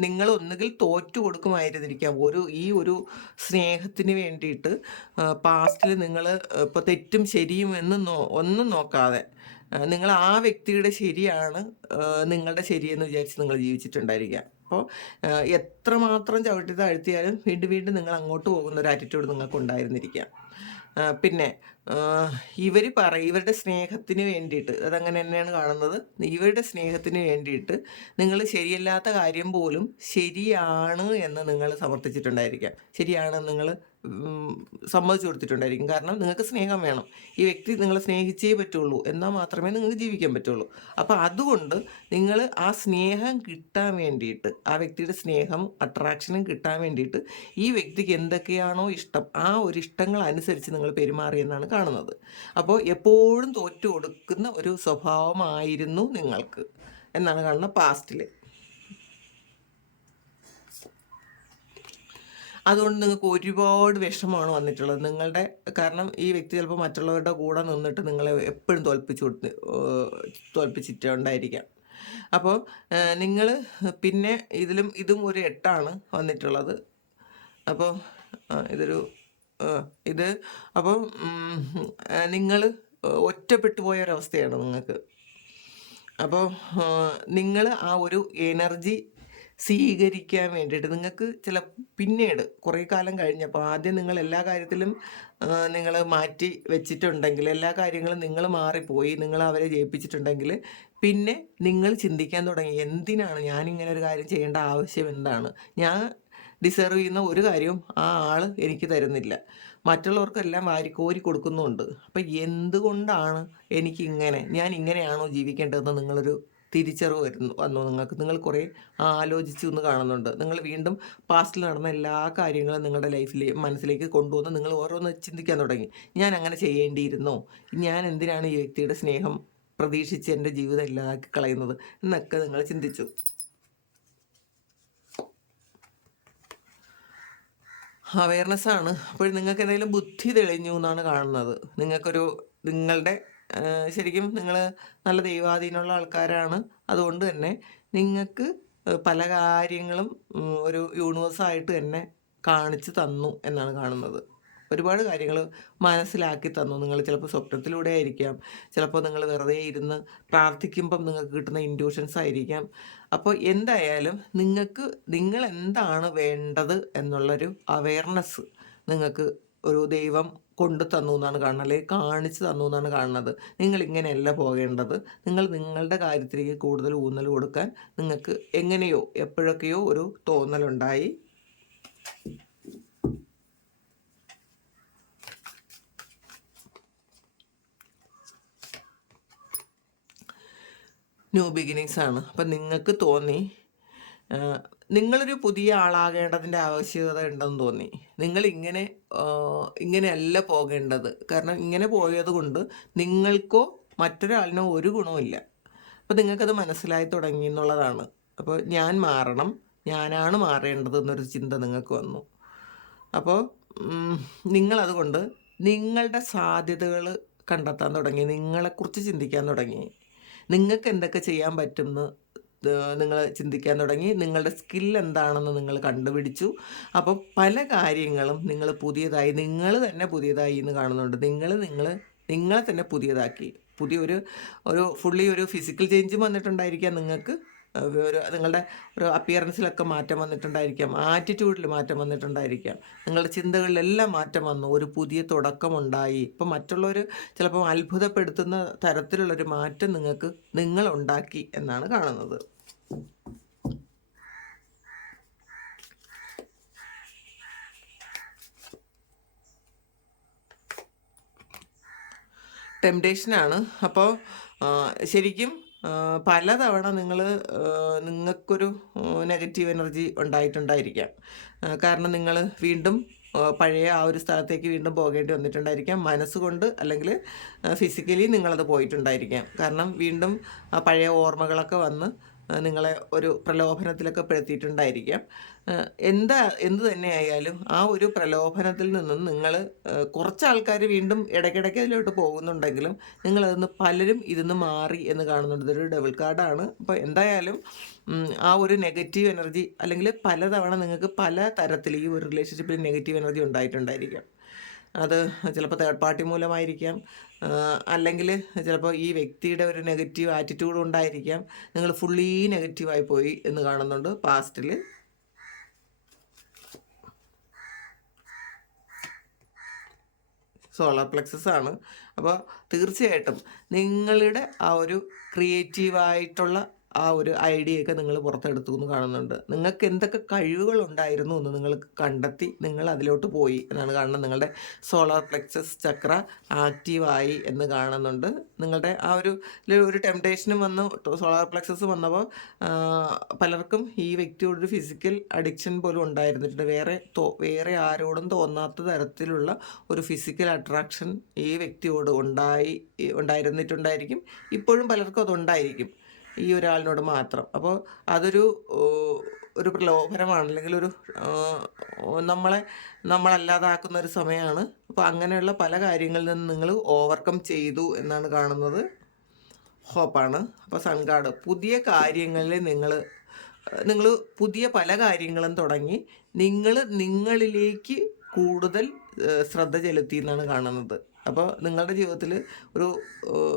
നിങ്ങൾ ഒന്നുകിൽ തോറ്റു കൊടുക്കുമായിരുന്നിരിക്കാം ഈ ഒരു സ്നേഹത്തിന് വേണ്ടിയിട്ട്. പാസ്റ്റിൽ നിങ്ങൾ ഇപ്പോൾ തെറ്റും ശരിയും ഒന്നും നോക്കാതെ നിങ്ങൾ ആ വ്യക്തിയുടെ ശരിയാണ് നിങ്ങളുടെ ശരിയെന്ന് വിചാരിച്ച് നിങ്ങൾ ജീവിച്ചിട്ടുണ്ടായിരിക്കാം. അപ്പോൾ എത്രമാത്രം ചവിട്ടി താഴ്ത്തിയാലും വീണ്ടും വീണ്ടും നിങ്ങൾ അങ്ങോട്ട് പോകുന്ന ഒരു ആറ്റിറ്റ്യൂഡ് നിങ്ങൾക്ക് ഉണ്ടായിരുന്നിരിക്കാം. പിന്നെ ഇവരുടെ സ്നേഹത്തിന് വേണ്ടിയിട്ട്, അതങ്ങനെ തന്നെയാണ് കാണുന്നത്, ഇവരുടെ സ്നേഹത്തിന് വേണ്ടിയിട്ട് നിങ്ങൾ ശരിയല്ലാത്ത കാര്യം പോലും ശരിയാണ് എന്ന് നിങ്ങൾ സമർത്ഥിച്ചിട്ടുണ്ടായിരിക്കാം. ശരിയാണെന്ന് നിങ്ങൾ സമ്മതിച്ചു കൊടുത്തിട്ടുണ്ടായിരിക്കും. കാരണം നിങ്ങൾക്ക് സ്നേഹം വേണം. ഈ വ്യക്തി നിങ്ങളെ സ്നേഹിച്ചേ പറ്റുള്ളൂ, എന്നാൽ മാത്രമേ നിങ്ങൾക്ക് ജീവിക്കാൻ പറ്റുള്ളൂ. അപ്പോൾ അതുകൊണ്ട് നിങ്ങൾ ആ സ്നേഹം കിട്ടാൻ വേണ്ടിയിട്ട്, ആ വ്യക്തിയുടെ സ്നേഹം അട്രാക്ഷനും കിട്ടാൻ വേണ്ടിയിട്ട് ഈ വ്യക്തിക്ക് എന്തൊക്കെയാണോ ഇഷ്ടം ആ ഒരു ഇഷ്ടങ്ങൾ അനുസരിച്ച് നിങ്ങൾ പെരുമാറിയെന്നാണ് കാണുന്നത്. അപ്പോൾ എപ്പോഴും തോറ്റു കൊടുക്കുന്ന ഒരു സ്വഭാവമായിരുന്നു നിങ്ങൾക്ക് എന്നാണ് കാണുന്നത് പാസ്റ്റിൽ. അതുകൊണ്ട് നിങ്ങൾക്ക് ഒരുപാട് വിഷമമാണ് വന്നിട്ടുള്ളത് കാരണം ഈ വ്യക്തി ചിലപ്പോൾ മറ്റുള്ളവരുടെ കൂടെ നിന്നിട്ട് നിങ്ങളെ എപ്പോഴും തോൽപ്പിച്ചിട്ടുണ്ടായിരിക്കാം. അപ്പോൾ നിങ്ങൾ പിന്നെ ഇതും ഒരു 8 വന്നിട്ടുള്ളത്. അപ്പോൾ അപ്പോൾ നിങ്ങൾ ഒറ്റപ്പെട്ടു പോയൊരവസ്ഥയാണ് നിങ്ങൾക്ക്. അപ്പോൾ നിങ്ങൾ ആ ഒരു എനർജി സ്വീകരിക്കാൻ വേണ്ടിയിട്ട് നിങ്ങൾക്ക് പിന്നീട് കുറേ കാലം കഴിഞ്ഞപ്പോൾ, ആദ്യം നിങ്ങൾ എല്ലാ കാര്യത്തിലും നിങ്ങൾ മാറ്റി വെച്ചിട്ടുണ്ടെങ്കിൽ, എല്ലാ കാര്യങ്ങളും നിങ്ങൾ മാറിപ്പോയി, നിങ്ങൾ അവരെ ജയിപ്പിച്ചിട്ടുണ്ടെങ്കിൽ, പിന്നെ നിങ്ങൾ ചിന്തിക്കാൻ തുടങ്ങി എന്തിനാണ് ഞാനിങ്ങനെ ഒരു കാര്യം ചെയ്യേണ്ട ആവശ്യം എന്താണ്, ഞാൻ ഡിസേർവ് ചെയ്യുന്ന ഒരു കാര്യവും ആ ആൾ എനിക്ക് തരുന്നില്ല, മറ്റുള്ളവർക്കെല്ലാം വാരിക്കോരി കൊടുക്കുന്നുണ്ട്. അപ്പം എന്തുകൊണ്ടാണ് ഞാൻ ഇങ്ങനെയാണോ ജീവിക്കേണ്ടതെന്ന് നിങ്ങളൊരു തിരിച്ചറിവ് വന്നു നിങ്ങൾ കുറേ ആലോചിച്ചു എന്ന് കാണുന്നുണ്ട്. നിങ്ങൾ വീണ്ടും പാസ്റ്റിൽ നടന്ന എല്ലാ കാര്യങ്ങളും നിങ്ങളുടെ മനസ്സിലേക്ക് കൊണ്ടുവന്ന് നിങ്ങൾ ഓരോന്ന് ചിന്തിക്കാൻ തുടങ്ങി. ഞാൻ അങ്ങനെ ചെയ്യേണ്ടിയിരുന്നോ, ഞാൻ എന്തിനാണ് ഈ വ്യക്തിയുടെ സ്നേഹം പ്രതീക്ഷിച്ച് എൻ്റെ ജീവിതം ഇല്ലാതാക്കി കളയുന്നത് എന്നൊക്കെ നിങ്ങൾ ചിന്തിച്ചു. അവയർനെസ്സാണ്. അപ്പോൾ നിങ്ങൾക്ക് എന്തെങ്കിലും ബുദ്ധി തെളിഞ്ഞു എന്നാണ് കാണുന്നത്. നിങ്ങളുടെ ശരിക്കും നിങ്ങൾ നല്ല ദൈവാധീനമുള്ള ആൾക്കാരാണ്. അതുകൊണ്ട് തന്നെ നിങ്ങൾക്ക് പല കാര്യങ്ങളും ഒരു യൂണിവേഴ്സായിട്ട് തന്നെ കാണിച്ചു തന്നു എന്നാണ് കാണുന്നത്. ഒരുപാട് കാര്യങ്ങൾ മനസ്സിലാക്കി തന്നു. നിങ്ങൾ ചിലപ്പോൾ സ്വപ്നത്തിലൂടെ ആയിരിക്കാം, ചിലപ്പോൾ നിങ്ങൾ വെറുതെ ഇരുന്ന് പ്രാർത്ഥിക്കുമ്പം നിങ്ങൾക്ക് കിട്ടുന്ന ഇൻഡ്യൂഷൻസ് ആയിരിക്കാം. അപ്പോൾ എന്തായാലും നിങ്ങൾ എന്താണ് വേണ്ടത് എന്നുള്ളൊരു അവയർനെസ് നിങ്ങൾക്ക് ഒരു ദൈവം കൊണ്ട് തന്നു എന്നാണ് കാണുന്നത്, അല്ലെങ്കിൽ കാണിച്ചു തന്നു എന്നാണ് കാണുന്നത്. നിങ്ങളിങ്ങനെയല്ല പോകേണ്ടത്. നിങ്ങളുടെ കാര്യത്തിലേക്ക് കൂടുതൽ ഊന്നൽ കൊടുക്കാൻ നിങ്ങൾക്ക് എങ്ങനെയോ എപ്പോഴൊക്കെയോ ഒരു തോന്നലുണ്ടായി. ന്യൂ ബിഗിനിങ്സ് ആണ്. അപ്പം നിങ്ങൾക്ക് തോന്നി നിങ്ങളൊരു പുതിയ ആളാകേണ്ടതിൻ്റെ ആവശ്യകത ഉണ്ടെന്ന് തോന്നി. ഇങ്ങനെയല്ല പോകേണ്ടത്. കാരണം ഇങ്ങനെ പോയത് കൊണ്ട് നിങ്ങൾക്കോ മറ്റൊരാളിനോ ഒരു ഗുണമില്ല. അപ്പോൾ നിങ്ങൾക്കത് മനസ്സിലായി തുടങ്ങി എന്നുള്ളതാണ്. അപ്പോൾ ഞാൻ മാറണം, ഞാനാണ് മാറേണ്ടത് എന്നൊരു ചിന്ത നിങ്ങൾക്ക് വന്നു. അപ്പോൾ നിങ്ങളതുകൊണ്ട് നിങ്ങളുടെ സാധ്യതകൾ കണ്ടെത്താൻ തുടങ്ങി, നിങ്ങളെക്കുറിച്ച് ചിന്തിക്കാൻ തുടങ്ങി. നിങ്ങൾക്ക് എന്തൊക്കെ ചെയ്യാൻ പറ്റുമെന്ന് നിങ്ങൾ ചിന്തിക്കാൻ തുടങ്ങി. നിങ്ങളുടെ സ്കിൽ എന്താണെന്ന് നിങ്ങൾ കണ്ടുപിടിച്ചു. അപ്പോൾ പല കാര്യങ്ങളും നിങ്ങൾ തന്നെ പുതിയതായി എന്ന് കാണുന്നുണ്ട്. നിങ്ങളെ തന്നെ പുതിയതാക്കി. ഒരു ഫുള്ളി ഒരു ഫിസിക്കൽ ചേഞ്ചും വന്നിട്ടുണ്ടായിരിക്കാം നിങ്ങൾക്ക്. നിങ്ങളുടെ ഒരു അപ്പിയറൻസിലൊക്കെ മാറ്റം വന്നിട്ടുണ്ടായിരിക്കാം, ആറ്റിറ്റ്യൂഡിൽ മാറ്റം വന്നിട്ടുണ്ടായിരിക്കാം, നിങ്ങളുടെ ചിന്തകളിലെല്ലാം മാറ്റം വന്നു, ഒരു പുതിയ തുടക്കമുണ്ടായി. ഇപ്പം മറ്റുള്ളവർ ചിലപ്പോൾ അത്ഭുതപ്പെടുത്തുന്ന തരത്തിലുള്ളൊരു മാറ്റം നിങ്ങളുണ്ടാക്കി എന്നാണ് കാണുന്നത്. ടെംപ്ടേഷനാണ്. അപ്പോൾ ശരിക്കും പലതവണ നിങ്ങൾക്കൊരു നെഗറ്റീവ് എനർജി ഉണ്ടായിട്ടുണ്ടായിരിക്കാം. കാരണം നിങ്ങൾ വീണ്ടും പഴയ ആ ഒരു സ്ഥലത്തേക്ക് വീണ്ടും പോകേണ്ടി വന്നിട്ടുണ്ടായിരിക്കാം. മനസ്സുകൊണ്ട് അല്ലെങ്കിൽ ഫിസിക്കലി നിങ്ങളത് പോയിട്ടുണ്ടായിരിക്കാം. കാരണം വീണ്ടും പഴയ ഓർമ്മകളൊക്കെ വന്ന് നിങ്ങളെ ഒരു പ്രലോഭനത്തിലൊക്കെ പെടുത്തിയിട്ടുണ്ടായിരിക്കാം. എന്ത് തന്നെയായാലും ആ ഒരു പ്രലോഭനത്തിൽ നിന്നും കുറച്ച് ആൾക്കാർ വീണ്ടും ഇടയ്ക്കിടയ്ക്ക് അതിലോട്ട് പോകുന്നുണ്ടെങ്കിലും പലരും ഇതിന്ന് മാറി എന്ന് കാണുന്നുണ്ട്. ഇതൊരു ഡബിൾ കാർഡാണ്. അപ്പോൾ എന്തായാലും ആ ഒരു നെഗറ്റീവ് എനർജി അല്ലെങ്കിൽ പലതവണ നിങ്ങൾക്ക് പല തരത്തിൽ ഈ ഒരു റിലേഷൻഷിപ്പിൽ നെഗറ്റീവ് എനർജി ഉണ്ടായിട്ടുണ്ടായിരിക്കാം. അത് ചിലപ്പോൾ തേർഡ് പാർട്ടി മൂലമായിരിക്കാം, അല്ലെങ്കിൽ ചിലപ്പോൾ ഈ വ്യക്തിയുടെ ഒരു നെഗറ്റീവ് ആറ്റിറ്റ്യൂഡ് ഉണ്ടായിരിക്കാം. നിങ്ങൾ ഫുള്ളി നെഗറ്റീവായി പോയി എന്ന് കാണുന്നുണ്ട് പാസ്റ്റിൽ. സോളാർ പ്ലെക്സസ് ആണ്. അപ്പോൾ തീർച്ചയായിട്ടും നിങ്ങളുടെ ആ ഒരു ക്രിയേറ്റീവായിട്ടുള്ള ആ ഒരു ഐഡിയയൊക്കെ നിങ്ങൾ പുറത്തെടുത്തു എന്ന് കാണുന്നുണ്ട്. നിങ്ങൾക്ക് എന്തൊക്കെ കഴിവുകളുണ്ടായിരുന്നു എന്ന് നിങ്ങൾ കണ്ടെത്തി നിങ്ങൾ അതിലോട്ട് പോയി എന്നാണ് കാണുന്നത്. നിങ്ങളുടെ സോളാർ പ്ലെക്സസ് ചക്ര ആക്റ്റീവായി എന്ന് കാണുന്നുണ്ട്. നിങ്ങളുടെ ആ ഒരു ടെംപ്ടേഷനും വന്നു, സോളാർ പ്ലെക്സസ് വന്നപ്പോൾ പലർക്കും ഈ വ്യക്തിയോടൊരു ഫിസിക്കൽ അഡിക്ഷൻ പോലും ഉണ്ടായിരുന്നിട്ടുണ്ട്. വേറെ ആരോടും തോന്നാത്ത തരത്തിലുള്ള ഒരു ഫിസിക്കൽ അട്രാക്ഷൻ ഈ വ്യക്തിയോട് ഉണ്ടായിരുന്നിട്ടുണ്ടായിരിക്കും. ഇപ്പോഴും പലർക്കും അതുണ്ടായിരിക്കും, ഈ ഒരാളിനോട് മാത്രം. അപ്പോൾ അതൊരു പ്രലോഭനമാണ്, അല്ലെങ്കിൽ നമ്മളല്ലാതാക്കുന്ന ഒരു സമയമാണ്. അപ്പോൾ അങ്ങനെയുള്ള പല കാര്യങ്ങളിൽ നിന്ന് നിങ്ങൾ ഓവർകം ചെയ്തു എന്നാണ് കാണുന്നത്. ഹോപ്പാണ്. അപ്പോൾ സൺ കാർഡ് പുതിയ കാര്യങ്ങളിൽ നിങ്ങൾ പുതിയ പല കാര്യങ്ങളും തുടങ്ങി നിങ്ങളിലേക്ക് കൂടുതൽ ശ്രദ്ധ ചെലുത്തി എന്നാണ് കാണുന്നത്. അപ്പോൾ നിങ്ങളുടെ ജീവിതത്തിൽ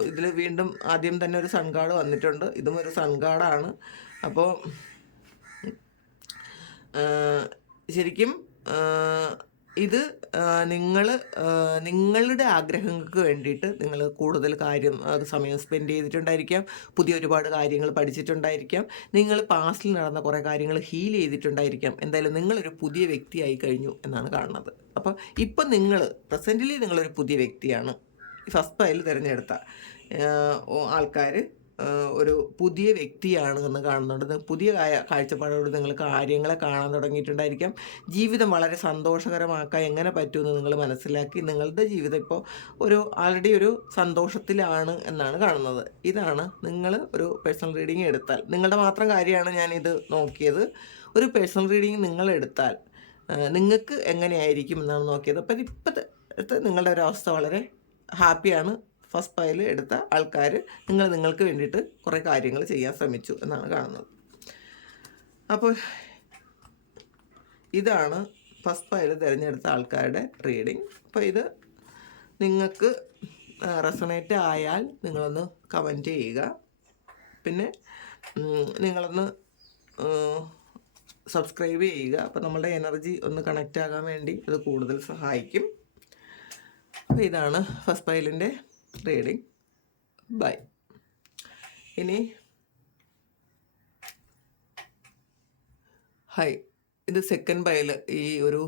ഇതിൽ വീണ്ടും ആദ്യം തന്നെ ഒരു സൺ കാർഡ് വന്നിട്ടുണ്ട്. ഇതും ഒരു സൺ കാർഡാണ്. അപ്പോൾ ശരിക്കും ഇത് നിങ്ങളുടെ ആഗ്രഹങ്ങൾക്ക് വേണ്ടിയിട്ട് നിങ്ങൾ കൂടുതൽ സമയം സ്പെൻഡ് ചെയ്തിട്ടുണ്ടായിരിക്കാം. ഒരുപാട് കാര്യങ്ങൾ പഠിച്ചിട്ടുണ്ടായിരിക്കാം. നിങ്ങൾ പാസ്റ്റിൽ നടന്ന കുറേ കാര്യങ്ങൾ ഹീൽ ചെയ്തിട്ടുണ്ടായിരിക്കാം. എന്തായാലും നിങ്ങളൊരു പുതിയ വ്യക്തിയായി കഴിഞ്ഞു എന്നാണ് കാണുന്നത്. അപ്പോൾ ഇപ്പം പ്രസൻ്റ്ലി നിങ്ങളൊരു പുതിയ വ്യക്തിയാണ്. ഫസ്റ്റ് പൈൽ തിരഞ്ഞെടുത്ത ആൾക്കാർ ഒരു പുതിയ വ്യക്തിയാണ് എന്ന് കാണുന്നുണ്ട്. പുതിയ കാഴ്ചപ്പാടോട് നിങ്ങൾ കാര്യങ്ങളെ കാണാൻ തുടങ്ങിയിട്ടുണ്ടായിരിക്കാം. ജീവിതം വളരെ സന്തോഷകരമാക്കാൻ എങ്ങനെ പറ്റുമെന്ന് നിങ്ങൾ മനസ്സിലാക്കി നിങ്ങളുടെ ജീവിതം ഇപ്പോൾ ആൾറെഡി ഒരു സന്തോഷത്തിലാണ് എന്നാണ് കാണുന്നത്. ഇതാണ് നിങ്ങൾ ഒരു പേഴ്സണൽ റീഡിങ് എടുത്താൽ, നിങ്ങളുടെ മാത്രം കാര്യമാണ് ഞാനിത് നോക്കിയത്. ഒരു പേഴ്സണൽ റീഡിങ് നിങ്ങൾ എടുത്താൽ നിങ്ങൾക്ക് എങ്ങനെയായിരിക്കും എന്നാണ് നോക്കിയത്. അപ്പം ഇപ്പോഴത്തെ നിങ്ങളുടെ ഒരു അവസ്ഥ വളരെ ഹാപ്പിയാണ്. ഫസ്റ്റ് പൈൽ എടുത്ത ആൾക്കാർ നിങ്ങൾക്ക് വേണ്ടിയിട്ട് കുറേ കാര്യങ്ങൾ ചെയ്യാൻ ശ്രമിച്ചു എന്നാണ് കാണുന്നത്. അപ്പോൾ ഇതാണ് ഫസ്റ്റ് ഫയൽ തിരഞ്ഞെടുത്ത ആൾക്കാരുടെ റീഡിങ്. അപ്പോൾ ഇത് നിങ്ങൾക്ക് റെസൊണേറ്റ് ആയാൽ നിങ്ങളൊന്ന് കമൻറ്റ് ചെയ്യുക. പിന്നെ നിങ്ങളൊന്ന് സബ്സ്ക്രൈബ് ചെയ്യുക. അപ്പോൾ നമ്മളുടെ എനർജി ഒന്ന് കണക്റ്റ് ആകാൻ വേണ്ടി അത് കൂടുതൽ സഹായിക്കും. അപ്പോൾ ഇതാണ് ഫസ്റ്റ് ഫയലിൻ്റെ റീഡിങ്. ബൈ. ഇനി ഹായ്, ഇത് സെക്കൻഡ് ഫയൽ. ഈ ഒരു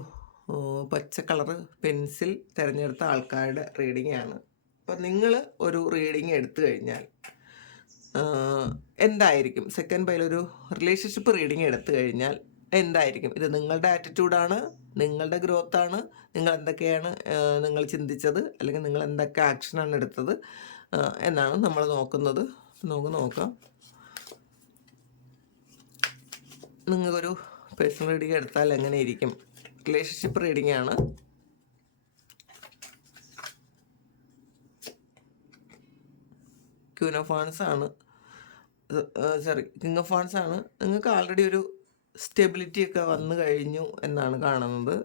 പച്ച കളറ് പെൻസിൽ തിരഞ്ഞെടുത്ത ആൾക്കാരുടെ റീഡിംഗ് ആണ്. അപ്പോൾ നിങ്ങൾ ഒരു റീഡിങ് എടുത്തു കഴിഞ്ഞാൽ എന്തായിരിക്കും സെക്കൻഡ് ഫയൽ ഒരു റിലേഷൻഷിപ്പ് റീഡിങ് എടുത്തു കഴിഞ്ഞാൽ എന്തായിരിക്കും? ഇത് നിങ്ങളുടെ ആറ്റിറ്റ്യൂഡാണ്, നിങ്ങളുടെ ഗ്രോത്താണ്, നിങ്ങൾ എന്തൊക്കെയാണ് നിങ്ങൾ ചിന്തിച്ചത്, അല്ലെങ്കിൽ നിങ്ങൾ എന്തൊക്കെ ആക്ഷനാണ് എടുത്തത് എന്നാണ് നമ്മൾ നോക്കുന്നത്. നമുക്ക് നോക്കാം. നിങ്ങൾക്കൊരു പേഴ്സണൽ റീഡിങ് എടുത്താൽ എങ്ങനെ ഇരിക്കും? റിലേഷൻഷിപ്പ് റീഡിംഗ് ആണ്. ക്യൂൻ ഓഫ് വാൻസ് ആണ്, കിങ് ഓഫ് വാൻസ് ആണ്. നിങ്ങൾക്ക് ആൾറെഡി ഒരു സ്റ്റെബിലിറ്റി ഒക്കെ വന്നു കഴിഞ്ഞു എന്നാണ് കാണുന്നത്.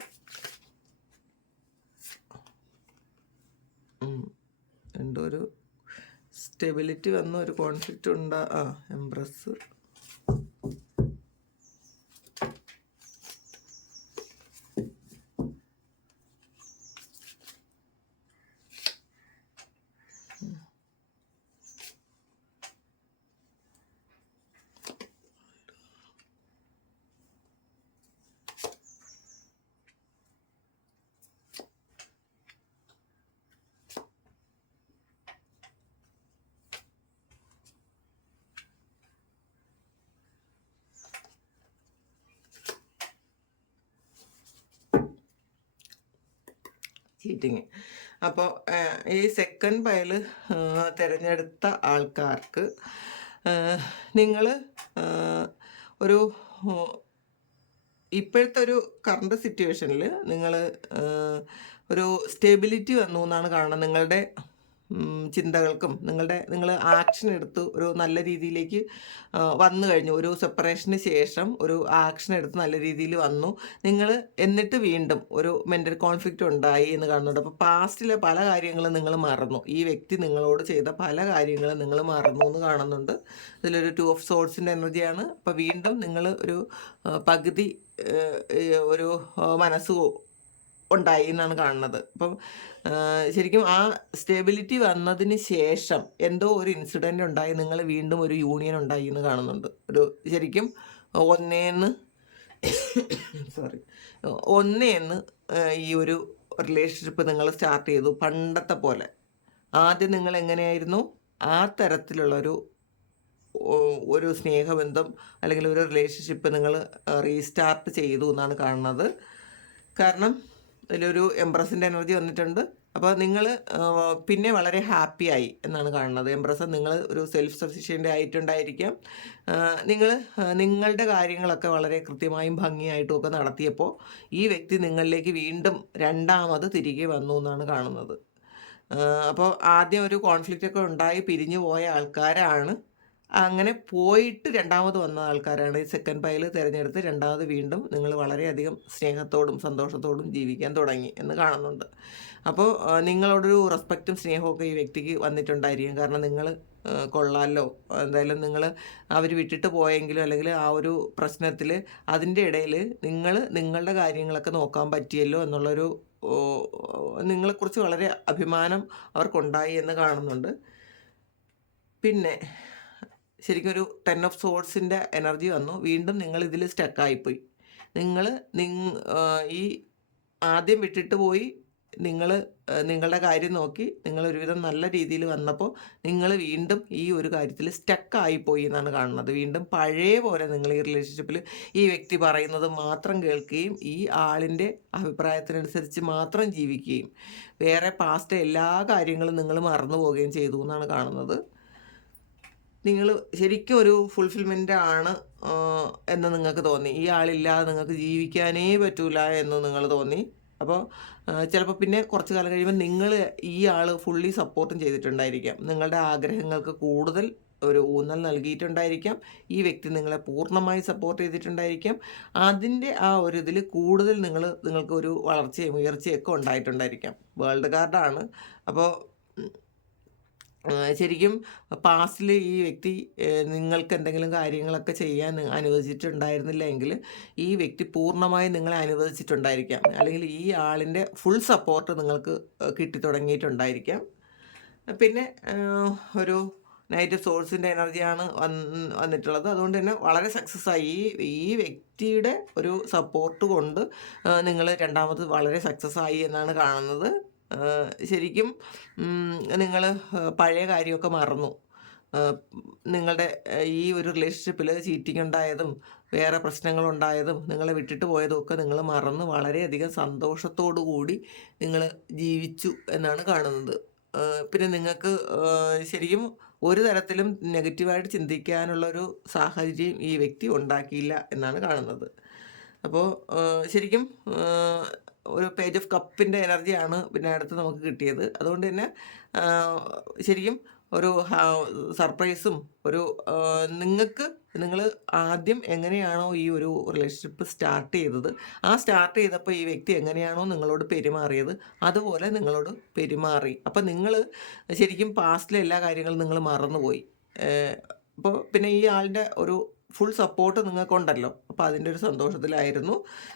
എന്തോ ഒരു സ്റ്റെബിലിറ്റി വന്ന ഒരു കോൺഫ്ലിക്റ്റ് ഉണ്ടാ. എംപ്രസ്. ചീറ്റിങ്. അപ്പോൾ ഈ സെക്കൻഡ് ഫയൽ തിരഞ്ഞെടുത്ത ആൾക്കാർക്ക് നിങ്ങൾ ഒരു ഇപ്പോഴത്തെ ഒരു കറണ്ട് സിറ്റുവേഷനിൽ നിങ്ങൾ ഒരു സ്റ്റെബിലിറ്റി വന്നു എന്നാണ് കാണുന്നത്. നിങ്ങളുടെ ചിന്തകൾക്കും നിങ്ങൾ ആക്ഷൻ എടുത്ത് ഒരു നല്ല രീതിയിലേക്ക് വന്നു കഴിഞ്ഞു. ഒരു സെപ്പറേഷന് ശേഷം ഒരു ആക്ഷൻ എടുത്ത് നല്ല രീതിയിൽ വന്നു നിങ്ങൾ. എന്നിട്ട് വീണ്ടും ഒരു മെൻ്റൽ കോൺഫ്ലിക്റ്റ് ഉണ്ടായി എന്ന് കാണുന്നുണ്ട്. അപ്പോൾ പാസ്റ്റിലെ പല കാര്യങ്ങളും നിങ്ങൾ മറന്നു. ഈ വ്യക്തി നിങ്ങളോട് ചെയ്ത പല കാര്യങ്ങളും നിങ്ങൾ മറന്നു എന്ന് കാണുന്നുണ്ട്. ഇതിലൊരു 2 ഓഫ് സോർഡ്സിൻ്റെ എനർജിയാണ്. അപ്പോൾ വീണ്ടും നിങ്ങൾ ഒരു പകുതി ഒരു മനസ്സ് ഉണ്ടായി എന്നാണ് കാണുന്നത്. അപ്പം ശരിക്കും ആ സ്റ്റെബിലിറ്റി വന്നതിന് ശേഷം എന്തോ ഒരു ഇൻസിഡൻ്റ് ഉണ്ടായി, നിങ്ങൾ വീണ്ടും ഒരു യൂണിയൻ ഉണ്ടായി എന്ന് കാണുന്നുണ്ട്. ഒരു ശരിക്കും ഒന്നേന്ന് ഈ ഒരു റിലേഷൻഷിപ്പ് നിങ്ങൾ സ്റ്റാർട്ട് ചെയ്തു. പണ്ടത്തെ പോലെ ആദ്യം നിങ്ങൾ എങ്ങനെയായിരുന്നു ആ തരത്തിലുള്ളൊരു ഒരു സ്നേഹബന്ധം അല്ലെങ്കിൽ ഒരു റിലേഷൻഷിപ്പ് നിങ്ങൾ റീസ്റ്റാർട്ട് ചെയ്തു എന്നാണ് കാണുന്നത്. കാരണം ഇതിലൊരു എംപ്രസിൻ്റെ എനർജി വന്നിട്ടുണ്ട്. അപ്പോൾ നിങ്ങൾ പിന്നെ വളരെ ഹാപ്പിയായി എന്നാണ് കാണുന്നത്. എംപ്രസ് നിങ്ങൾ ഒരു സെൽഫ് സഫിഷ്യൻ്റ് ആയിട്ടുണ്ടായിരിക്കാം. നിങ്ങൾ നിങ്ങളുടെ കാര്യങ്ങളൊക്കെ വളരെ കൃത്യമായും ഭംഗിയായിട്ടും ഒക്കെ നടത്തിയപ്പോൾ ഈ വ്യക്തി നിങ്ങളിലേക്ക് വീണ്ടും രണ്ടാമത് തിരികെ വന്നു എന്നാണ് കാണുന്നത്. അപ്പോൾ ആദ്യം ഒരു കോൺഫ്ലിക്റ്റ് ഒക്കെ ഉണ്ടായി പിരിഞ്ഞു പോയ ആൾക്കാരാണ്. അങ്ങനെ പോയിട്ട് രണ്ടാമത് വന്ന ആൾക്കാരാണ് ഈ സെക്കൻഡ് ഫയൽ തിരഞ്ഞെടുത്ത് രണ്ടാമത് വീണ്ടും നിങ്ങൾ വളരെയധികം സ്നേഹത്തോടും സന്തോഷത്തോടും ജീവിക്കാൻ തുടങ്ങി എന്ന് കാണുന്നുണ്ട്. അപ്പോൾ നിങ്ങളോടൊരു റെസ്പെക്റ്റും സ്നേഹമൊക്കെ ഈ വ്യക്തിക്ക് വന്നിട്ടുണ്ടായിരിക്കും. കാരണം നിങ്ങൾ കൊള്ളാമല്ലോ, എന്തായാലും നിങ്ങൾ അവർ വിട്ടിട്ട് പോയെങ്കിലും അല്ലെങ്കിൽ ആ ഒരു പ്രശ്നത്തിൽ അതിൻ്റെ ഇടയിൽ നിങ്ങളുടെ കാര്യങ്ങളൊക്കെ നോക്കാൻ പറ്റിയല്ലോ എന്നുള്ളൊരു നിങ്ങളെക്കുറിച്ച് വളരെ അഭിമാനം അവർക്കുണ്ടായി എന്ന് കാണുന്നുണ്ട്. പിന്നെ ശരിക്കും ഒരു 10 ഓഫ് സോർഡ്സിൻ്റെ എനർജി വന്നു. വീണ്ടും നിങ്ങൾ ഇതിൽ സ്റ്റക്കായിപ്പോയി. ഈ ആദ്യം വിട്ടിട്ട് പോയി നിങ്ങളുടെ കാര്യം നോക്കി നിങ്ങൾ ഒരുവിധം നല്ല രീതിയിൽ വന്നപ്പോൾ നിങ്ങൾ വീണ്ടും ഈ ഒരു കാര്യത്തിൽ സ്റ്റക്കായിപ്പോയി എന്നാണ് കാണുന്നത്. വീണ്ടും പഴയ പോലെ നിങ്ങൾ ഈ റിലേഷൻഷിപ്പിൽ ഈ വ്യക്തി പറയുന്നത് മാത്രം കേൾക്കുകയും ഈ ആളിൻ്റെ അഭിപ്രായത്തിനനുസരിച്ച് മാത്രം ജീവിക്കുകയും വേറെ പാസ്റ്റ് എല്ലാ കാര്യങ്ങളും നിങ്ങൾ മറന്നു പോവുകയും ചെയ്തു എന്നാണ് കാണുന്നത്. നിങ്ങൾ ശരിക്കും ഒരു ഫുൾഫിൽമെൻ്റ് ആണ് എന്ന് നിങ്ങൾക്ക് തോന്നി. ഈ ആളില്ലാതെ നിങ്ങൾക്ക് ജീവിക്കാനേ പറ്റൂല എന്ന് നിങ്ങൾ തോന്നി. അപ്പോൾ ചിലപ്പോൾ പിന്നെ കുറച്ച് കാലം കഴിയുമ്പോൾ ഈ ആൾ ഫുള്ളി സപ്പോർട്ടും ചെയ്തിട്ടുണ്ടായിരിക്കാം. നിങ്ങളുടെ ആഗ്രഹങ്ങൾക്ക് കൂടുതൽ ഒരു ഊന്നൽ നൽകിയിട്ടുണ്ടായിരിക്കാം. ഈ വ്യക്തി നിങ്ങളെ പൂർണ്ണമായി സപ്പോർട്ട് ചെയ്തിട്ടുണ്ടായിരിക്കാം. അതിൻ്റെ ആ ഒരു ഇതിൽ കൂടുതൽ നിങ്ങൾക്ക് ഒരു വളർച്ചയും ഉയർച്ചയൊക്കെ ഉണ്ടായിട്ടുണ്ടായിരിക്കാം. വേൾഡ് കാർഡാണ്. അപ്പോൾ ശരിക്കും പാസ്റ്റിൽ ഈ വ്യക്തി നിങ്ങൾക്ക് എന്തെങ്കിലും കാര്യങ്ങളൊക്കെ ചെയ്യാൻ അനുവദിച്ചിട്ടുണ്ടായിരുന്നില്ല എങ്കിൽ ഈ വ്യക്തി പൂർണ്ണമായും നിങ്ങളെ അനുവദിച്ചിട്ടുണ്ടായിരിക്കാം. അല്ലെങ്കിൽ ഈ ആളിൻ്റെ ഫുൾ സപ്പോർട്ട് നിങ്ങൾക്ക് കിട്ടി തുടങ്ങിയിട്ടുണ്ടായിരിക്കാം. പിന്നെ ഒരു നൈറ്റ് സോഴ്സിൻ്റെ എനർജിയാണ് വന്നിട്ടുള്ളത്. അതുകൊണ്ട് തന്നെ വളരെ സക്സസ് ആയി. ഈ വ്യക്തിയുടെ ഒരു സപ്പോർട്ട് കൊണ്ട് നിങ്ങൾ രണ്ടാമത് വളരെ സക്സസ് ആയി എന്നാണ് കാണുന്നത്. ശരിക്കും നിങ്ങൾ പഴയ കാര്യമൊക്കെ മറന്നു. നിങ്ങളുടെ ഈ ഒരു റിലേഷൻഷിപ്പിൽ ചീറ്റിംഗ് ഉണ്ടായതും വേറെ പ്രശ്നങ്ങളുണ്ടായതും നിങ്ങളെ വിട്ടിട്ട് പോയതും ഒക്കെ നിങ്ങൾ മറന്ന് വളരെയധികം സന്തോഷത്തോടു കൂടി നിങ്ങൾ ജീവിച്ചു എന്നാണ് കാണുന്നത്. പിന്നെ നിങ്ങൾക്ക് ശരിക്കും ഒരു തരത്തിലും നെഗറ്റീവായിട്ട് ചിന്തിക്കാനുള്ളൊരു സാഹചര്യം ഈ വ്യക്തി ഉണ്ടാക്കിയില്ല എന്നാണ് കാണുന്നത്. അപ്പോൾ ശരിക്കും ഒരു പേജ് ഓഫ് കപ്പിൻ്റെ എനർജിയാണ് പിന്നെ അടുത്ത് നമുക്ക് കിട്ടിയത്. അതുകൊണ്ട് തന്നെ ശരിക്കും ഒരു സർപ്രൈസും ഒരു നിങ്ങൾ ആദ്യം എങ്ങനെയാണോ ഈ ഒരു റിലേഷൻഷിപ്പ് സ്റ്റാർട്ട് ചെയ്തത്, ആ സ്റ്റാർട്ട് ചെയ്തപ്പോൾ ഈ വ്യക്തി എങ്ങനെയാണോ നിങ്ങളോട് പെരുമാറിയത് അതുപോലെ നിങ്ങളോട് പെരുമാറി. അപ്പം നിങ്ങൾ ശരിക്കും പാസ്റ്റിലെ എല്ലാ കാര്യങ്ങളും നിങ്ങൾ മറന്നുപോയി. അപ്പോൾ പിന്നെ ഈ ആളുടെ ഒരു ഫുൾ സപ്പോർട്ട് നിങ്ങൾക്കുണ്ടല്ലോ. അപ്പോൾ അതിൻ്റെ ഒരു സന്തോഷത്തിലായിരുന്നു.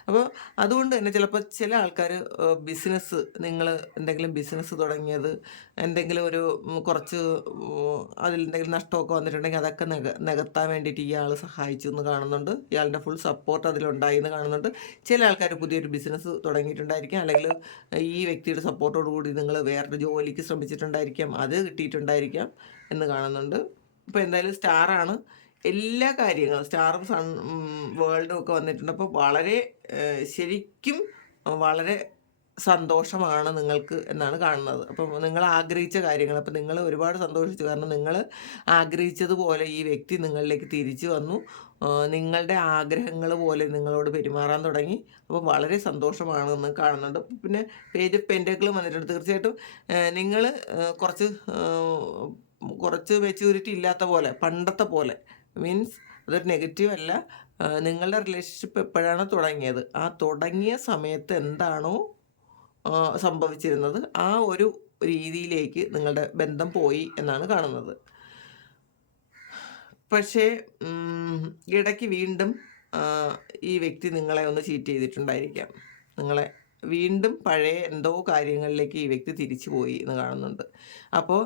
അപ്പോൾ അതുകൊണ്ട് തന്നെ ചിലപ്പോൾ ചില ആൾക്കാർ ബിസിനസ്, നിങ്ങൾ എന്തെങ്കിലും ബിസിനസ് തുടങ്ങിയത് എന്തെങ്കിലും ഒരു കുറച്ച് അതിൽ എന്തെങ്കിലും നഷ്ടമൊക്കെ വന്നിട്ടുണ്ടെങ്കിൽ അതൊക്കെ നികത്താൻ വേണ്ടിയിട്ട് ഇയാൾ സഹായിച്ചു എന്ന് കാണുന്നുണ്ട്. ഇയാളുടെ ഫുൾ സപ്പോർട്ട് അതിലുണ്ടായി എന്ന് കാണുന്നുണ്ട്. ചില ആൾക്കാർ പുതിയൊരു ബിസിനസ് തുടങ്ങിയിട്ടുണ്ടായിരിക്കാം. അല്ലെങ്കിൽ ഈ വ്യക്തിയുടെ സപ്പോർട്ടോടു കൂടി നിങ്ങൾ വേറൊരു ജോലിക്ക് ശ്രമിച്ചിട്ടുണ്ടായിരിക്കാം, അത് കിട്ടിയിട്ടുണ്ടായിരിക്കാം എന്ന് കാണുന്നുണ്ട്. ഇപ്പോൾ എന്തായാലും സ്റ്റാറാണ്. എല്ലാ കാര്യങ്ങളും സ്റ്റാറും വേൾഡും ഒക്കെ വന്നിട്ടുണ്ട്. അപ്പോൾ വളരെ ശരിക്കും വളരെ സന്തോഷമാണ് നിങ്ങൾക്ക് എന്നാണ് കാണുന്നത്. അപ്പം നിങ്ങൾ ആഗ്രഹിച്ച കാര്യങ്ങൾ, അപ്പം നിങ്ങൾ ഒരുപാട് സന്തോഷിച്ചു. കാരണം നിങ്ങൾ ആഗ്രഹിച്ചതുപോലെ ഈ വ്യക്തി നിങ്ങളിലേക്ക് തിരിച്ചു വന്നു. നിങ്ങളുടെ ആഗ്രഹങ്ങൾ പോലെ നിങ്ങളോട് പെരുമാറാൻ തുടങ്ങി. അപ്പോൾ വളരെ സന്തോഷമാണെന്ന് കാണുന്നുണ്ട്. പിന്നെ പേജ് ഓഫ് പെൻറ്റക്കിളും വന്നിട്ടുണ്ട്. തീർച്ചയായിട്ടും നിങ്ങൾ കുറച്ച് മെച്യൂരിറ്റി ഇല്ലാത്ത പോലെ, പണ്ടത്തെ പോലെ, മീൻസ് അതൊരു നെഗറ്റീവ് അല്ല. നിങ്ങളുടെ റിലേഷൻഷിപ്പ് എപ്പോഴാണ് തുടങ്ങിയത്, ആ തുടങ്ങിയ സമയത്ത് എന്താണോ സംഭവിച്ചിരുന്നത് ആ ഒരു രീതിയിലേക്ക് നിങ്ങളുടെ ബന്ധം പോയി എന്നാണ് കാണുന്നത്. പക്ഷേ ഇടയ്ക്ക് വീണ്ടും ഈ വ്യക്തി നിങ്ങളെ ഒന്ന് ചീറ്റ് ചെയ്തിട്ടുണ്ടായിരിക്കാം. നിങ്ങളെ വീണ്ടും പഴയ എന്തോ കാര്യങ്ങളിലേക്ക് ഈ വ്യക്തി തിരിച്ചു പോയി എന്ന് കാണുന്നുണ്ട്. അപ്പോൾ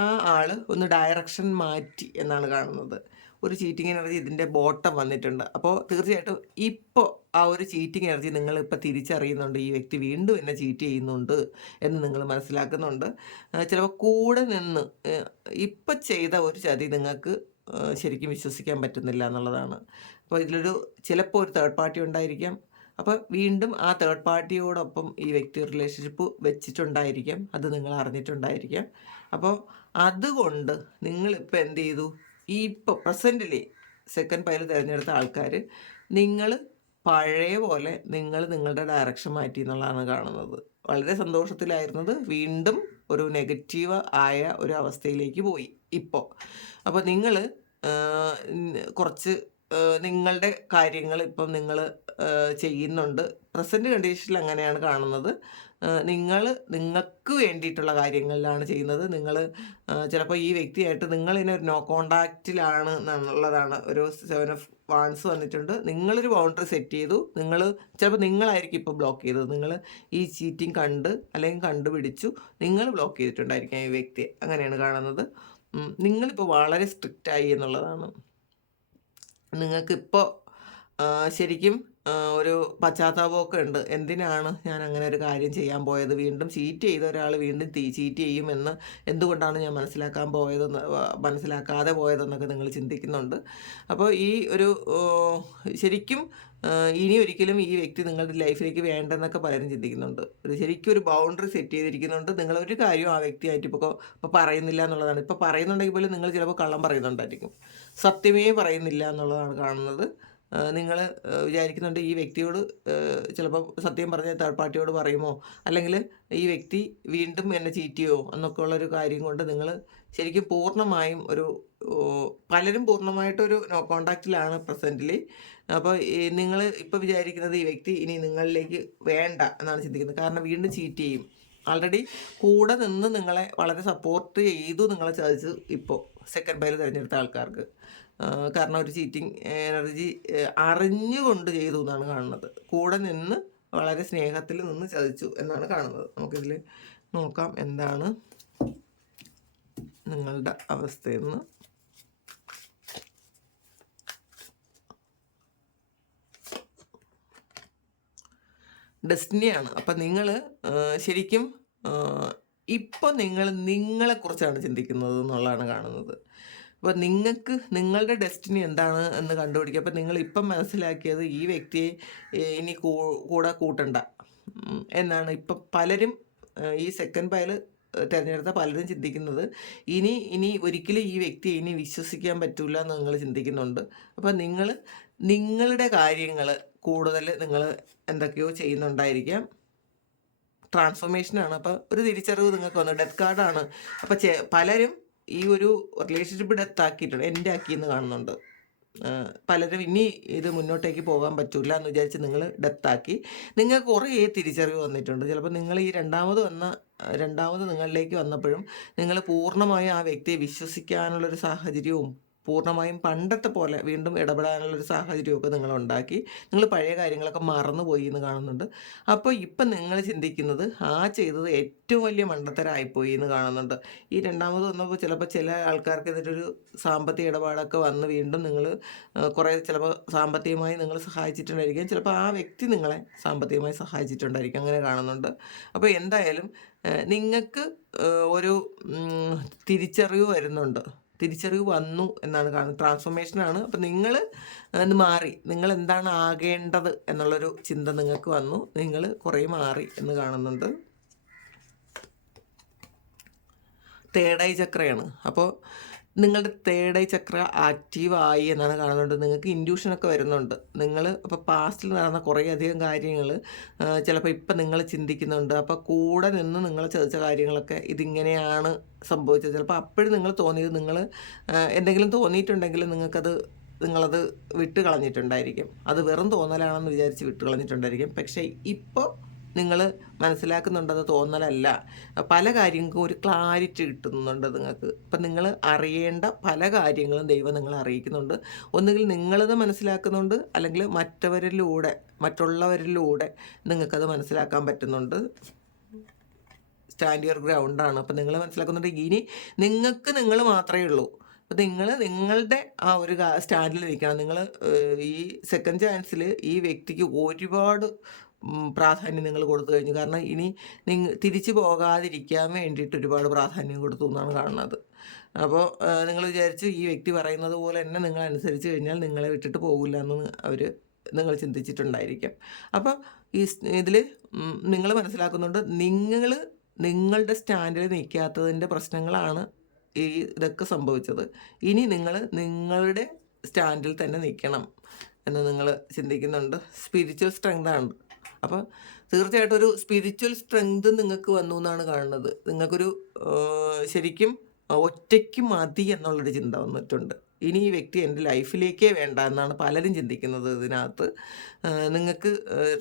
ആ ആൾ ഒന്ന് ഡയറക്ഷൻ മാറ്റി എന്നാണ് കാണുന്നത്. ഒരു ചീറ്റിംഗ് എനർജി ഇതിൻ്റെ ബോട്ടം വന്നിട്ടുണ്ട്. അപ്പോൾ തീർച്ചയായിട്ടും ഇപ്പോൾ ആ ഒരു ചീറ്റിംഗ് എനർജി നിങ്ങളിപ്പോൾ തിരിച്ചറിയുന്നുണ്ട്. ഈ വ്യക്തി വീണ്ടും എന്നെ ചീറ്റ് ചെയ്യുന്നുണ്ട് എന്ന് നിങ്ങൾ മനസ്സിലാക്കുന്നുണ്ട്. ചിലപ്പോൾ കൂടെ നിന്ന് ഇപ്പം ചെയ്ത ഒരു ചതി നിങ്ങൾക്ക് ശരിക്കും വിശ്വസിക്കാൻ പറ്റുന്നില്ല എന്നുള്ളതാണ്. അപ്പോൾ ചിലപ്പോൾ ഒരു തേർഡ് പാർട്ടി ഉണ്ടായിരിക്കാം. അപ്പോൾ വീണ്ടും ആ തേർഡ് പാർട്ടിയോടൊപ്പം ഈ വ്യക്തി റിലേഷൻഷിപ്പ് വെച്ചിട്ടുണ്ടായിരിക്കാം. അത് നിങ്ങൾ അറിഞ്ഞിട്ടുണ്ടായിരിക്കാം. അപ്പോൾ അതുകൊണ്ട് നിങ്ങളിപ്പോൾ എന്ത് ചെയ്തു, ഇപ്പോൾ പ്രസൻറ്റിലി സെക്കൻഡ് പൈൽ തിരഞ്ഞെടുത്ത ആൾക്കാർ നിങ്ങൾ പഴയ പോലെ നിങ്ങളുടെ ഡയറക്ഷൻ മാറ്റി എന്നുള്ളതാണ് കാണുന്നത്. വളരെ സന്തോഷത്തിലായിരുന്നത് വീണ്ടും ഒരു നെഗറ്റീവ് ആയ ഒരു അവസ്ഥയിലേക്ക് പോയി ഇപ്പോൾ. അപ്പോൾ നിങ്ങൾ കുറച്ച് നിങ്ങളുടെ കാര്യങ്ങൾ ഇപ്പം നിങ്ങൾ ചെയ്യുന്നുണ്ട്. പ്രസൻറ്റ് കണ്ടീഷനിൽ അങ്ങനെയാണ് കാണുന്നത്. നിങ്ങൾക്ക് വേണ്ടിയിട്ടുള്ള കാര്യങ്ങളിലാണ് ചെയ്യുന്നത്. നിങ്ങൾ ചിലപ്പോൾ ഈ വ്യക്തിയായിട്ട് നിങ്ങളിനെ ഒരു നോ കോണ്ടാക്റ്റിലാണ് എന്നുള്ളതാണ്. ഒരു 7 ഓഫ് വാൻസ് വന്നിട്ടുണ്ട്. നിങ്ങളൊരു ബൗണ്ടറി സെറ്റ് ചെയ്തു. ചിലപ്പോൾ നിങ്ങളായിരിക്കും ഇപ്പോൾ ബ്ലോക്ക് ചെയ്തത്. നിങ്ങൾ ഈ ചീറ്റിംഗ് അല്ലെങ്കിൽ കണ്ടുപിടിച്ചു, നിങ്ങൾ ബ്ലോക്ക് ചെയ്തിട്ടുണ്ടായിരിക്കാം ഈ വ്യക്തിയെ. അങ്ങനെയാണ് കാണുന്നത്. നിങ്ങളിപ്പോൾ വളരെ സ്ട്രിക്റ്റായി എന്നുള്ളതാണ്. നിങ്ങൾക്കിപ്പോൾ ശരിക്കും ഒരു പശ്ചാത്താപമൊക്കെ ഉണ്ട്. എന്തിനാണ് ഞാൻ അങ്ങനെ ഒരു കാര്യം ചെയ്യാൻ പോയത്, വീണ്ടും ചീറ്റ് ചെയ്ത ഒരാൾ വീണ്ടും ചീറ്റ് ചെയ്യുമെന്ന് എന്തുകൊണ്ടാണ് ഞാൻ മനസ്സിലാക്കാതെ പോയതെന്നൊക്കെ നിങ്ങൾ ചിന്തിക്കുന്നുണ്ട്. അപ്പോൾ ഈ ഒരു ശരിക്കും ഇനി ഒരിക്കലും ഈ വ്യക്തി നിങ്ങളുടെ ലൈഫിലേക്ക് വേണ്ടെന്നൊക്കെ പലരും ചിന്തിക്കുന്നുണ്ട്. ശരിക്കും ഒരു ബൗണ്ടറി സെറ്റ് ചെയ്തിരിക്കുന്നുണ്ട്. നിങ്ങളൊരു കാര്യം ആ വ്യക്തിയായിട്ട് ഇപ്പോൾ പറയുന്നില്ല എന്നുള്ളതാണ്. ഇപ്പോൾ പറയുന്നുണ്ടെങ്കിൽ പോലും നിങ്ങൾ ചിലപ്പോൾ കള്ളം പറയുന്നുണ്ടായിരിക്കും, സത്യമേ പറയുന്നില്ല എന്നുള്ളതാണ് കാണുന്നത്. നിങ്ങൾ വിചാരിക്കുന്നുണ്ട് ഈ വ്യക്തിയോട് ചിലപ്പോൾ സത്യം പറഞ്ഞ തേർഡ് പാർട്ടിയോട് പറയുമോ, അല്ലെങ്കിൽ ഈ വ്യക്തി വീണ്ടും എന്നെ ചീറ്റ് ചെയ്യുമോ എന്നൊക്കെ ഉള്ളൊരു കാര്യം കൊണ്ട് നിങ്ങൾ ശരിക്കും പൂർണ്ണമായും ഒരു പലരും പൂർണ്ണമായിട്ടൊരു നോ കോണ്ടാക്റ്റിലാണ് പ്രസൻ്റ്ലി. അപ്പോൾ നിങ്ങൾ ഇപ്പോൾ വിചാരിക്കുന്നത് ഈ വ്യക്തി ഇനി നിങ്ങളിലേക്ക് വേണ്ട എന്നാണ് ചിന്തിക്കുന്നത്. കാരണം വീണ്ടും ചീറ്റ് ചെയ്യും. ആൾറെഡി കൂടെ നിന്ന് നിങ്ങളെ വളരെ സപ്പോർട്ട് ചെയ്തു നിങ്ങളെ ചതിച്ചു ഇപ്പോൾ സെക്കൻഡ് ബൈൽ തിരഞ്ഞെടുത്ത ആൾക്കാർക്ക്. കാരണം ഒരു ചീറ്റിംഗ് എനർജി അറിഞ്ഞുകൊണ്ട് ചെയ്തു എന്നാണ് കാണുന്നത്. കൂടെ നിന്ന് വളരെ സ്നേഹത്തിൽ നിന്ന് ചതിച്ചു എന്നാണ് കാണുന്നത്. നമുക്കിതിൽ നോക്കാം എന്താണ് നിങ്ങളുടെ അവസ്ഥയെന്ന്. ഡെസ്റ്റിനിയാണ്. അപ്പം നിങ്ങൾ ശരിക്കും ഇപ്പോൾ നിങ്ങളെക്കുറിച്ചാണ് ചിന്തിക്കുന്നത് എന്നുള്ളതാണ് കാണുന്നത്. അപ്പോൾ നിങ്ങൾക്ക് നിങ്ങളുടെ ഡെസ്റ്റിനി എന്താണ് എന്ന് കണ്ടുപിടിക്കുക. അപ്പോൾ നിങ്ങൾ ഇപ്പം മനസ്സിലാക്കിയത് ഈ വ്യക്തിയെ ഇനി കൂടെ കൂട്ടണ്ട എന്നാണ് ഇപ്പം പലരും ഈ സെക്കൻഡ് പയൽ തിരഞ്ഞെടുത്ത പലരും ചിന്തിക്കുന്നത്. ഇനി ഒരിക്കലും ഈ വ്യക്തിയെ ഇനി വിശ്വസിക്കാൻ പറ്റില്ല എന്ന് നിങ്ങൾ ചിന്തിക്കുന്നുണ്ട്. അപ്പോൾ നിങ്ങളുടെ കാര്യങ്ങൾ കൂടുതൽ നിങ്ങൾ എന്തൊക്കെയോ ചെയ്യുന്നുണ്ടായിരിക്കാം. ട്രാൻസ്ഫോർമേഷനാണ്. അപ്പോൾ ഒരു തിരിച്ചറിവ് നിങ്ങൾക്ക് വന്നു. ഡെത്ത് കാർഡാണ്. അപ്പോൾ പലരും ഈ ഒരു റിലേഷൻഷിപ്പ് ഡെത്ത് ആക്കിയിട്ടുണ്ട്, എൻ്റെ ആക്കിയെന്ന് കാണുന്നുണ്ട്. പലരും ഇനി ഇത് മുന്നോട്ടേക്ക് പോകാൻ പറ്റില്ല എന്ന് വിചാരിച്ച് നിങ്ങൾ ഡെത്താക്കി. നിങ്ങൾക്ക് കുറേ തിരിച്ചറിവ് വന്നിട്ടുണ്ട്. ചിലപ്പോൾ നിങ്ങൾ ഈ രണ്ടാമത് നിങ്ങളിലേക്ക് വന്നപ്പോഴും നിങ്ങൾ പൂർണ്ണമായും ആ വ്യക്തിയെ വിശ്വസിക്കാനുള്ളൊരു സാഹചര്യവും പൂർണ്ണമായും പണ്ടത്തെ പോലെ വീണ്ടും ഇടപെടാനുള്ളൊരു സാഹചര്യമൊക്കെ നിങ്ങളുണ്ടാക്കി. നിങ്ങൾ പഴയ കാര്യങ്ങളൊക്കെ മറന്നുപോയി എന്ന് കാണുന്നുണ്ട്. അപ്പോൾ ഇപ്പം നിങ്ങൾ ചിന്തിക്കുന്നത് ചെയ്തത് ഏറ്റവും വലിയ മണ്ടത്തരമായിപ്പോയി എന്ന് കാണുന്നുണ്ട്. ഈ രണ്ടാമത് വന്നപ്പോൾ ചിലപ്പോൾ ചില ആൾക്കാർക്ക് ഇതിലൊരു സാമ്പത്തിക ഇടപാടൊക്കെ വന്ന് വീണ്ടും നിങ്ങൾ കുറേ ചിലപ്പോൾ സാമ്പത്തികമായി നിങ്ങൾ സഹായിച്ചിട്ടുണ്ടായിരിക്കും. ചിലപ്പോൾ ആ വ്യക്തി നിങ്ങളെ സാമ്പത്തികമായി സഹായിച്ചിട്ടുണ്ടായിരിക്കും. അങ്ങനെ കാണുന്നുണ്ട്. അപ്പോൾ എന്തായാലും നിങ്ങൾക്ക് ഒരു തിരിച്ചറിവ് വന്നു എന്നാണ് കാണുന്നത്. ട്രാൻസ്ഫോർമേഷനാണ്. അപ്പം നിങ്ങൾ മാറി. നിങ്ങൾ എന്താണ് ആകേണ്ടത് എന്നുള്ളൊരു ചിന്ത നിങ്ങൾക്ക് വന്നു. നിങ്ങൾ കുറേ മാറി എന്ന് കാണുന്നുണ്ട്. തേർഡ് ഐ ചക്രയാണ്. അപ്പോൾ നിങ്ങളുടെ തേർഡ് ഐ ചക്ര ആക്റ്റീവായി എന്നാണ് കാണുന്നുണ്ട്. നിങ്ങൾക്ക് ഇൻഡ്യൂഷനൊക്കെ വരുന്നുണ്ട്. അപ്പോൾ പാസ്റ്റിൽ നടന്ന കുറേയധികം കാര്യങ്ങൾ ചിലപ്പോൾ ഇപ്പം നിങ്ങൾ ചിന്തിക്കുന്നുണ്ട്. അപ്പോൾ കൂടെ നിന്ന് നിങ്ങൾ ചതിച്ച കാര്യങ്ങളൊക്കെ ഇതിങ്ങനെയാണ് സംഭവിച്ചത്. ചിലപ്പോൾ അപ്പോഴും നിങ്ങൾ തോന്നിയത് എന്തെങ്കിലും തോന്നിയിട്ടുണ്ടെങ്കിൽ നിങ്ങളത് വിട്ട് കളഞ്ഞിട്ടുണ്ടായിരിക്കും. അത് വെറും തോന്നലാണെന്ന് വിചാരിച്ച് വിട്ട് കളഞ്ഞിട്ടുണ്ടായിരിക്കും. പക്ഷേ ഇപ്പോൾ നിങ്ങൾ മനസ്സിലാക്കുന്നുണ്ട് അത് തോന്നലല്ല. പല കാര്യങ്ങൾക്കും ഒരു ക്ലാരിറ്റി കിട്ടുന്നുണ്ട് നിങ്ങൾക്ക്. അപ്പം നിങ്ങൾ അറിയേണ്ട പല കാര്യങ്ങളും ദൈവം നിങ്ങളെ അറിയിക്കുന്നുണ്ട്. ഒന്നുകിൽ നിങ്ങളത് മനസ്സിലാക്കുന്നുണ്ട്, അല്ലെങ്കിൽ മറ്റുള്ളവരിലൂടെ നിങ്ങൾക്കത് മനസ്സിലാക്കാൻ പറ്റുന്നുണ്ട്. സ്റ്റാൻഡ് യുവർ ഗ്രൗണ്ടാണ്. അപ്പം നിങ്ങൾ മനസ്സിലാക്കുന്നുണ്ട് ഇനി നിങ്ങൾ മാത്രമേ ഉള്ളൂ. അപ്പോൾ നിങ്ങളുടെ ആ ഒരു സ്റ്റാൻഡിൽ നിൽക്കണം. നിങ്ങൾ ഈ സെക്കൻഡ് ചാൻസിൽ ഈ വ്യക്തിക്ക് ഒരുപാട് പ്രാധാന്യം നിങ്ങൾ കൊടുത്തു കഴിഞ്ഞു. കാരണം ഇനി തിരിച്ചു പോകാതിരിക്കാൻ വേണ്ടിയിട്ട് ഒരുപാട് പ്രാധാന്യം കൊടുത്തു എന്നാണ് കാണുന്നത്. അപ്പോൾ നിങ്ങൾ വിചാരിച്ച് ഈ വ്യക്തി പറയുന്നത് പോലെ തന്നെ നിങ്ങൾ അനുസരിച്ച് കഴിഞ്ഞാൽ നിങ്ങളെ വിട്ടിട്ട് പോകില്ല എന്ന് നിങ്ങൾ ചിന്തിച്ചിട്ടുണ്ടായിരിക്കും. അപ്പോൾ ഇതിൽ നിങ്ങൾ മനസ്സിലാക്കുന്നുണ്ട് നിങ്ങളുടെ സ്റ്റാൻഡിൽ നിൽക്കാത്തതിൻ്റെ പ്രശ്നങ്ങളാണ് ഇതൊക്കെ സംഭവിച്ചത്. ഇനി നിങ്ങളുടെ സ്റ്റാൻഡിൽ തന്നെ നിൽക്കണം എന്ന് നിങ്ങൾ ചിന്തിക്കുന്നുണ്ട്. സ്പിരിച്വൽ സ്ട്രെങ്താണ്. അപ്പോൾ തീർച്ചയായിട്ടും ഒരു സ്പിരിച്വൽ സ്ട്രെങ്ത് നിങ്ങൾക്ക് വന്നു എന്നാണ് കാണുന്നത്. നിങ്ങൾക്കൊരു ശരിക്കും ഒറ്റയ്ക്ക് മതി എന്നുള്ളൊരു ചിന്ത വന്നിട്ടുണ്ട്. ഇനി ഈ വ്യക്തി എൻ്റെ ലൈഫിലേക്കേ വേണ്ട എന്നാണ് പലരും ചിന്തിക്കുന്നത്. ഇതിനകത്ത് നിങ്ങൾക്ക്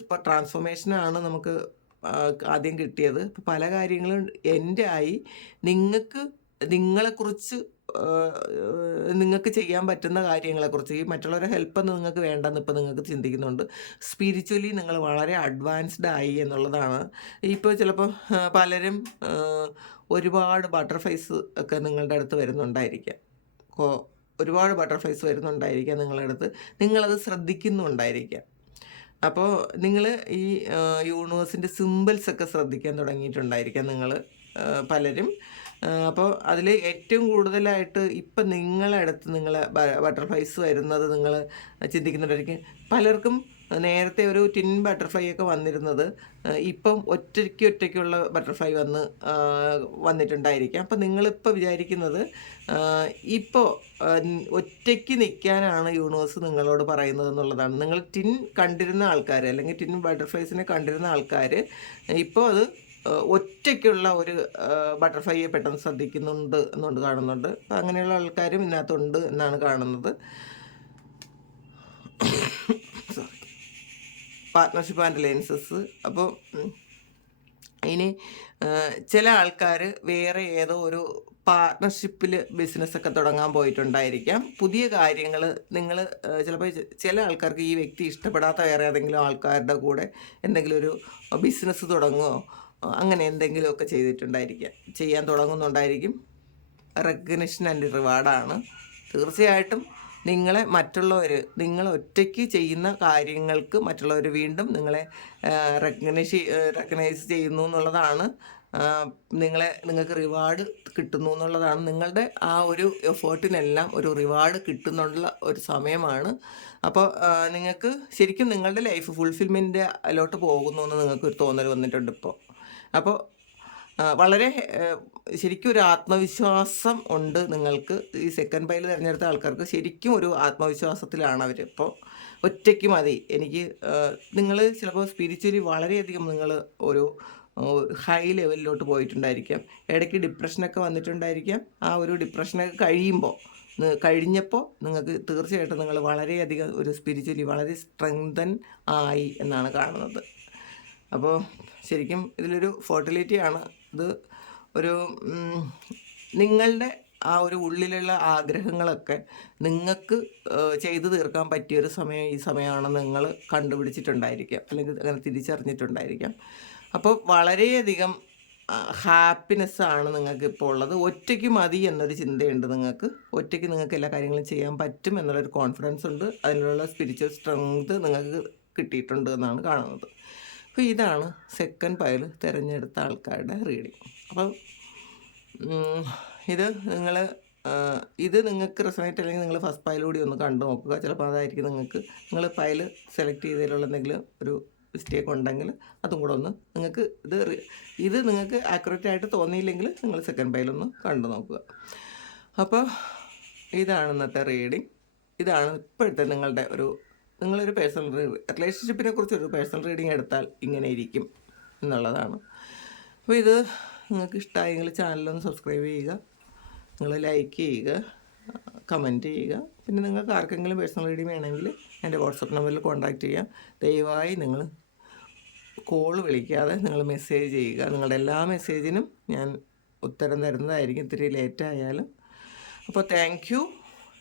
ഇപ്പോൾ ട്രാൻസ്ഫോർമേഷനാണ് നമുക്ക് ആദ്യം കിട്ടിയത്. ഇപ്പോൾ പല കാര്യങ്ങളും എൻ്റെ ആയി. നിങ്ങളെക്കുറിച്ച് നിങ്ങൾക്ക് ചെയ്യാൻ പറ്റുന്ന കാര്യങ്ങളെക്കുറിച്ച് ഈ മറ്റുള്ളവരുടെ ഹെൽപ്പൊന്നും നിങ്ങൾക്ക് വേണ്ടെന്ന് ഇപ്പോൾ നിങ്ങൾക്ക് ചിന്തിക്കുന്നുണ്ട്. സ്പിരിച്വലി നിങ്ങൾ വളരെ അഡ്വാൻസ്ഡ് ആയി എന്നുള്ളതാണ്. ഇപ്പോൾ ചിലപ്പോൾ പലരും ഒരുപാട് ബട്ടർഫ്ലൈസ് ഒക്കെ നിങ്ങളുടെ അടുത്ത് വരുന്നുണ്ടായിരിക്കാം. ഒരുപാട് ബട്ടർഫ്ലൈസ് വരുന്നുണ്ടായിരിക്കാം നിങ്ങളുടെ അടുത്ത്. നിങ്ങളത് ശ്രദ്ധിക്കുന്നുണ്ടായിരിക്കാം. അപ്പോൾ നിങ്ങൾ ഈ യൂണിവേഴ്സിൻ്റെ സിമ്പിൾസൊക്കെ ശ്രദ്ധിക്കാൻ തുടങ്ങിയിട്ടുണ്ടായിരിക്കാം നിങ്ങൾ പലരും. അപ്പോൾ അതിൽ ഏറ്റവും കൂടുതലായിട്ട് ഇപ്പം നിങ്ങളടുത്ത് ബട്ടർഫ്ലൈസ് വരുന്നത് നിങ്ങൾ ചിന്തിക്കുന്നുണ്ടായിരിക്കും. പലർക്കും നേരത്തെ ഒരു ടിൻ ബട്ടർഫ്ലൈ ഒക്കെ വന്നിരുന്നത് ഇപ്പം ഒറ്റയ്ക്കുള്ള ബട്ടർഫ്ലൈ വന്നിട്ടുണ്ടായിരിക്കാം. അപ്പം നിങ്ങളിപ്പോൾ വിചാരിക്കുന്നത് ഇപ്പോൾ ഒറ്റയ്ക്ക് നിൽക്കാനാണ് യൂണിവേഴ്സ് നിങ്ങളോട് പറയുന്നത് എന്നുള്ളതാണ്. നിങ്ങൾ ടിൻ കണ്ടിരുന്ന ആൾക്കാർ അല്ലെങ്കിൽ ടിൻ ബട്ടർഫ്ലൈസിനെ കണ്ടിരുന്ന ആൾക്കാർ ഇപ്പോൾ അത് ഒറ്റയ്ക്കുള്ള ഒരു ബട്ടർഫ്ലൈയെ പെട്ടെന്ന് ശ്രദ്ധിക്കുന്നുണ്ട് എന്നുകൊണ്ട് കാണുന്നുണ്ട്. അപ്പം അങ്ങനെയുള്ള ആൾക്കാരും ഇതിനകത്തുണ്ട് എന്നാണ് കാണുന്നത്. Sorry, partnership and alliances. അപ്പോൾ ഇനി ചില ആൾക്കാർ വേറെ ഏതോ ഒരു പാർട്ട്ണർഷിപ്പിൽ ബിസിനസ്സൊക്കെ തുടങ്ങാൻ പോയിട്ടുണ്ടായിരിക്കാം. പുതിയ കാര്യങ്ങൾ നിങ്ങൾ ചിലപ്പോൾ ചില ആൾക്കാർക്ക് ഈ വ്യക്തി ഇഷ്ടപ്പെടാത്ത വേറെ ഏതെങ്കിലും ആൾക്കാരുടെ കൂടെ എന്തെങ്കിലും ഒരു ബിസിനസ് തുടങ്ങുകയോ അങ്ങനെ എന്തെങ്കിലുമൊക്കെ ചെയ്യാൻ തുടങ്ങുന്നുണ്ടായിരിക്കും. Recognition and റിവാർഡാണ്. തീർച്ചയായിട്ടും നിങ്ങൾ ഒറ്റയ്ക്ക് ചെയ്യുന്ന കാര്യങ്ങൾക്ക് മറ്റുള്ളവർ വീണ്ടും നിങ്ങളെ റെക്കഗ്നൈസ് ചെയ്യുന്നു എന്നുള്ളതാണ്. നിങ്ങൾക്ക് റിവാർഡ് കിട്ടുന്നു എന്നുള്ളതാണ്. നിങ്ങളുടെ ആ ഒരു എഫേർട്ടിനെല്ലാം ഒരു റിവാർഡ് കിട്ടുന്നുള്ള ഒരു സമയമാണ്. അപ്പോൾ നിങ്ങൾക്ക് ശരിക്കും നിങ്ങളുടെ ലൈഫ് ഫുൾഫിൽമെൻറ്റിലോട്ട് പോകുന്നു എന്ന് നിങ്ങൾക്കൊരു തോന്നൽ വന്നിട്ടുണ്ട് ഇപ്പോൾ. അപ്പോൾ വളരെ ശരിക്കും ഒരു ആത്മവിശ്വാസം ഉണ്ട് നിങ്ങൾക്ക്. ഈ സെക്കൻഡ് പൈൽ തിരഞ്ഞെടുത്ത ആൾക്കാർക്ക് ശരിക്കും ഒരു ആത്മവിശ്വാസത്തിലാണ് അവർ. ഇപ്പോൾ ഒറ്റയ്ക്ക് മതി എനിക്ക്. നിങ്ങൾ ചിലപ്പോൾ സ്പിരിച്വലി വളരെയധികം നിങ്ങൾ ഒരു ഹൈ ലെവലിലോട്ട് പോയിട്ടുണ്ടായിരിക്കാം. ഇടയ്ക്ക് ഡിപ്രഷനൊക്കെ വന്നിട്ടുണ്ടായിരിക്കാം. ആ ഒരു ഡിപ്രഷനൊക്കെ കഴിഞ്ഞപ്പോൾ നിങ്ങൾക്ക് തീർച്ചയായിട്ടും നിങ്ങൾ വളരെയധികം ഒരു സ്പിരിച്വലി വളരെ സ്ട്രെങ്തൻ ആയി എന്നാണ് കാണുന്നത്. അപ്പോൾ ശരിക്കും ഇതിലൊരു ഫെർട്ടിലിറ്റിയാണ്. ഇത് ഒരു നിങ്ങളുടെ ആ ഒരു ഉള്ളിലുള്ള ആഗ്രഹങ്ങളൊക്കെ നിങ്ങൾക്ക് ചെയ്തു തീർക്കാൻ പറ്റിയൊരു സമയം ഈ സമയമാണെന്ന് നിങ്ങൾ കണ്ടുപിടിച്ചിട്ടുണ്ടായിരിക്കാം, അല്ലെങ്കിൽ അങ്ങനെ തിരിച്ചറിഞ്ഞിട്ടുണ്ടായിരിക്കാം. അപ്പോൾ വളരെയധികം ഹാപ്പിനെസ്സാണ് നിങ്ങൾക്ക് ഇപ്പോൾ ഉള്ളത്. ഒറ്റയ്ക്ക് മതി എന്നൊരു ചിന്തയുണ്ട് നിങ്ങൾക്ക്. ഒറ്റയ്ക്ക് നിങ്ങൾക്ക് എല്ലാ കാര്യങ്ങളും ചെയ്യാൻ പറ്റും എന്നുള്ളൊരു കോൺഫിഡൻസ് ഉണ്ട്. അതിനുള്ള സ്പിരിച്വൽ സ്ട്രെങ്ത് നിങ്ങൾക്ക് കിട്ടിയിട്ടുണ്ട് എന്നാണ് കാണുന്നത്. അപ്പോൾ ഇതാണ് സെക്കൻഡ് പൈൽ തിരഞ്ഞെടുത്ത ആൾക്കാരുടെ റീഡിങ്. അപ്പം ഇത് നിങ്ങൾക്ക് റെസണേറ്റ് അല്ലെങ്കിൽ നിങ്ങൾ ഫസ്റ്റ് പൈലൂടെ ഒന്ന് കണ്ടു നോക്കുക. ചിലപ്പോൾ അതായിരിക്കും നിങ്ങൾ പൈൽ സെലക്ട് ചെയ്തതിലുള്ള എന്തെങ്കിലും ഒരു മിസ്റ്റേക്ക് ഉണ്ടെങ്കിൽ അതും കൂടെ ഒന്ന് ഇത് നിങ്ങൾക്ക് ആക്യുറേറ്റ് ആയിട്ട് തോന്നിയില്ലെങ്കിൽ നിങ്ങൾ സെക്കൻഡ് പൈലൊന്ന് കണ്ടു നോക്കുക. അപ്പോൾ ഇതാണ് ഇന്നത്തെ റീഡിങ്. ഇതാണ് ഇപ്പോഴത്തെ നിങ്ങളൊരു പേഴ്സണൽ റിലേഷൻഷിപ്പിനെ കുറിച്ചൊരു പേഴ്സണൽ റീഡിങ് എടുത്താൽ ഇങ്ങനെ ഇരിക്കും എന്നുള്ളതാണ്. അപ്പോൾ ഇത് നിങ്ങൾക്ക് ഇഷ്ടമായെങ്കിൽ ചാനലൊന്ന് സബ്സ്ക്രൈബ് ചെയ്യുക, നിങ്ങൾ ലൈക്ക് ചെയ്യുക, കമൻറ്റ് ചെയ്യുക. പിന്നെ നിങ്ങൾക്ക് ആർക്കെങ്കിലും പേഴ്സണൽ റീഡിങ് വേണമെങ്കിൽ എൻ്റെ വാട്സപ്പ് നമ്പറിൽ കോൺടാക്റ്റ് ചെയ്യാം. ദയവായി നിങ്ങൾ കോൾ വിളിക്കാതെ നിങ്ങൾ മെസ്സേജ് ചെയ്യുക. നിങ്ങളുടെ എല്ലാ മെസ്സേജിനും ഞാൻ ഉത്തരം തരുന്നതായിരിക്കും, ഇത്തിരി ലേറ്റായാലും. അപ്പോൾ താങ്ക് യു.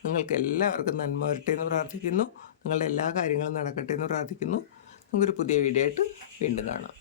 നിങ്ങൾക്ക് എല്ലാവർക്കും നന്മ വരട്ടെ എന്ന് പ്രാർത്ഥിക്കുന്നു. നിങ്ങളുടെ എല്ലാ കാര്യങ്ങളും നടക്കട്ടെ എന്ന് പ്രാർത്ഥിക്കുന്നു. നമുക്കൊരു പുതിയ വീഡിയോ ആയിട്ട് വീണ്ടും കാണാം.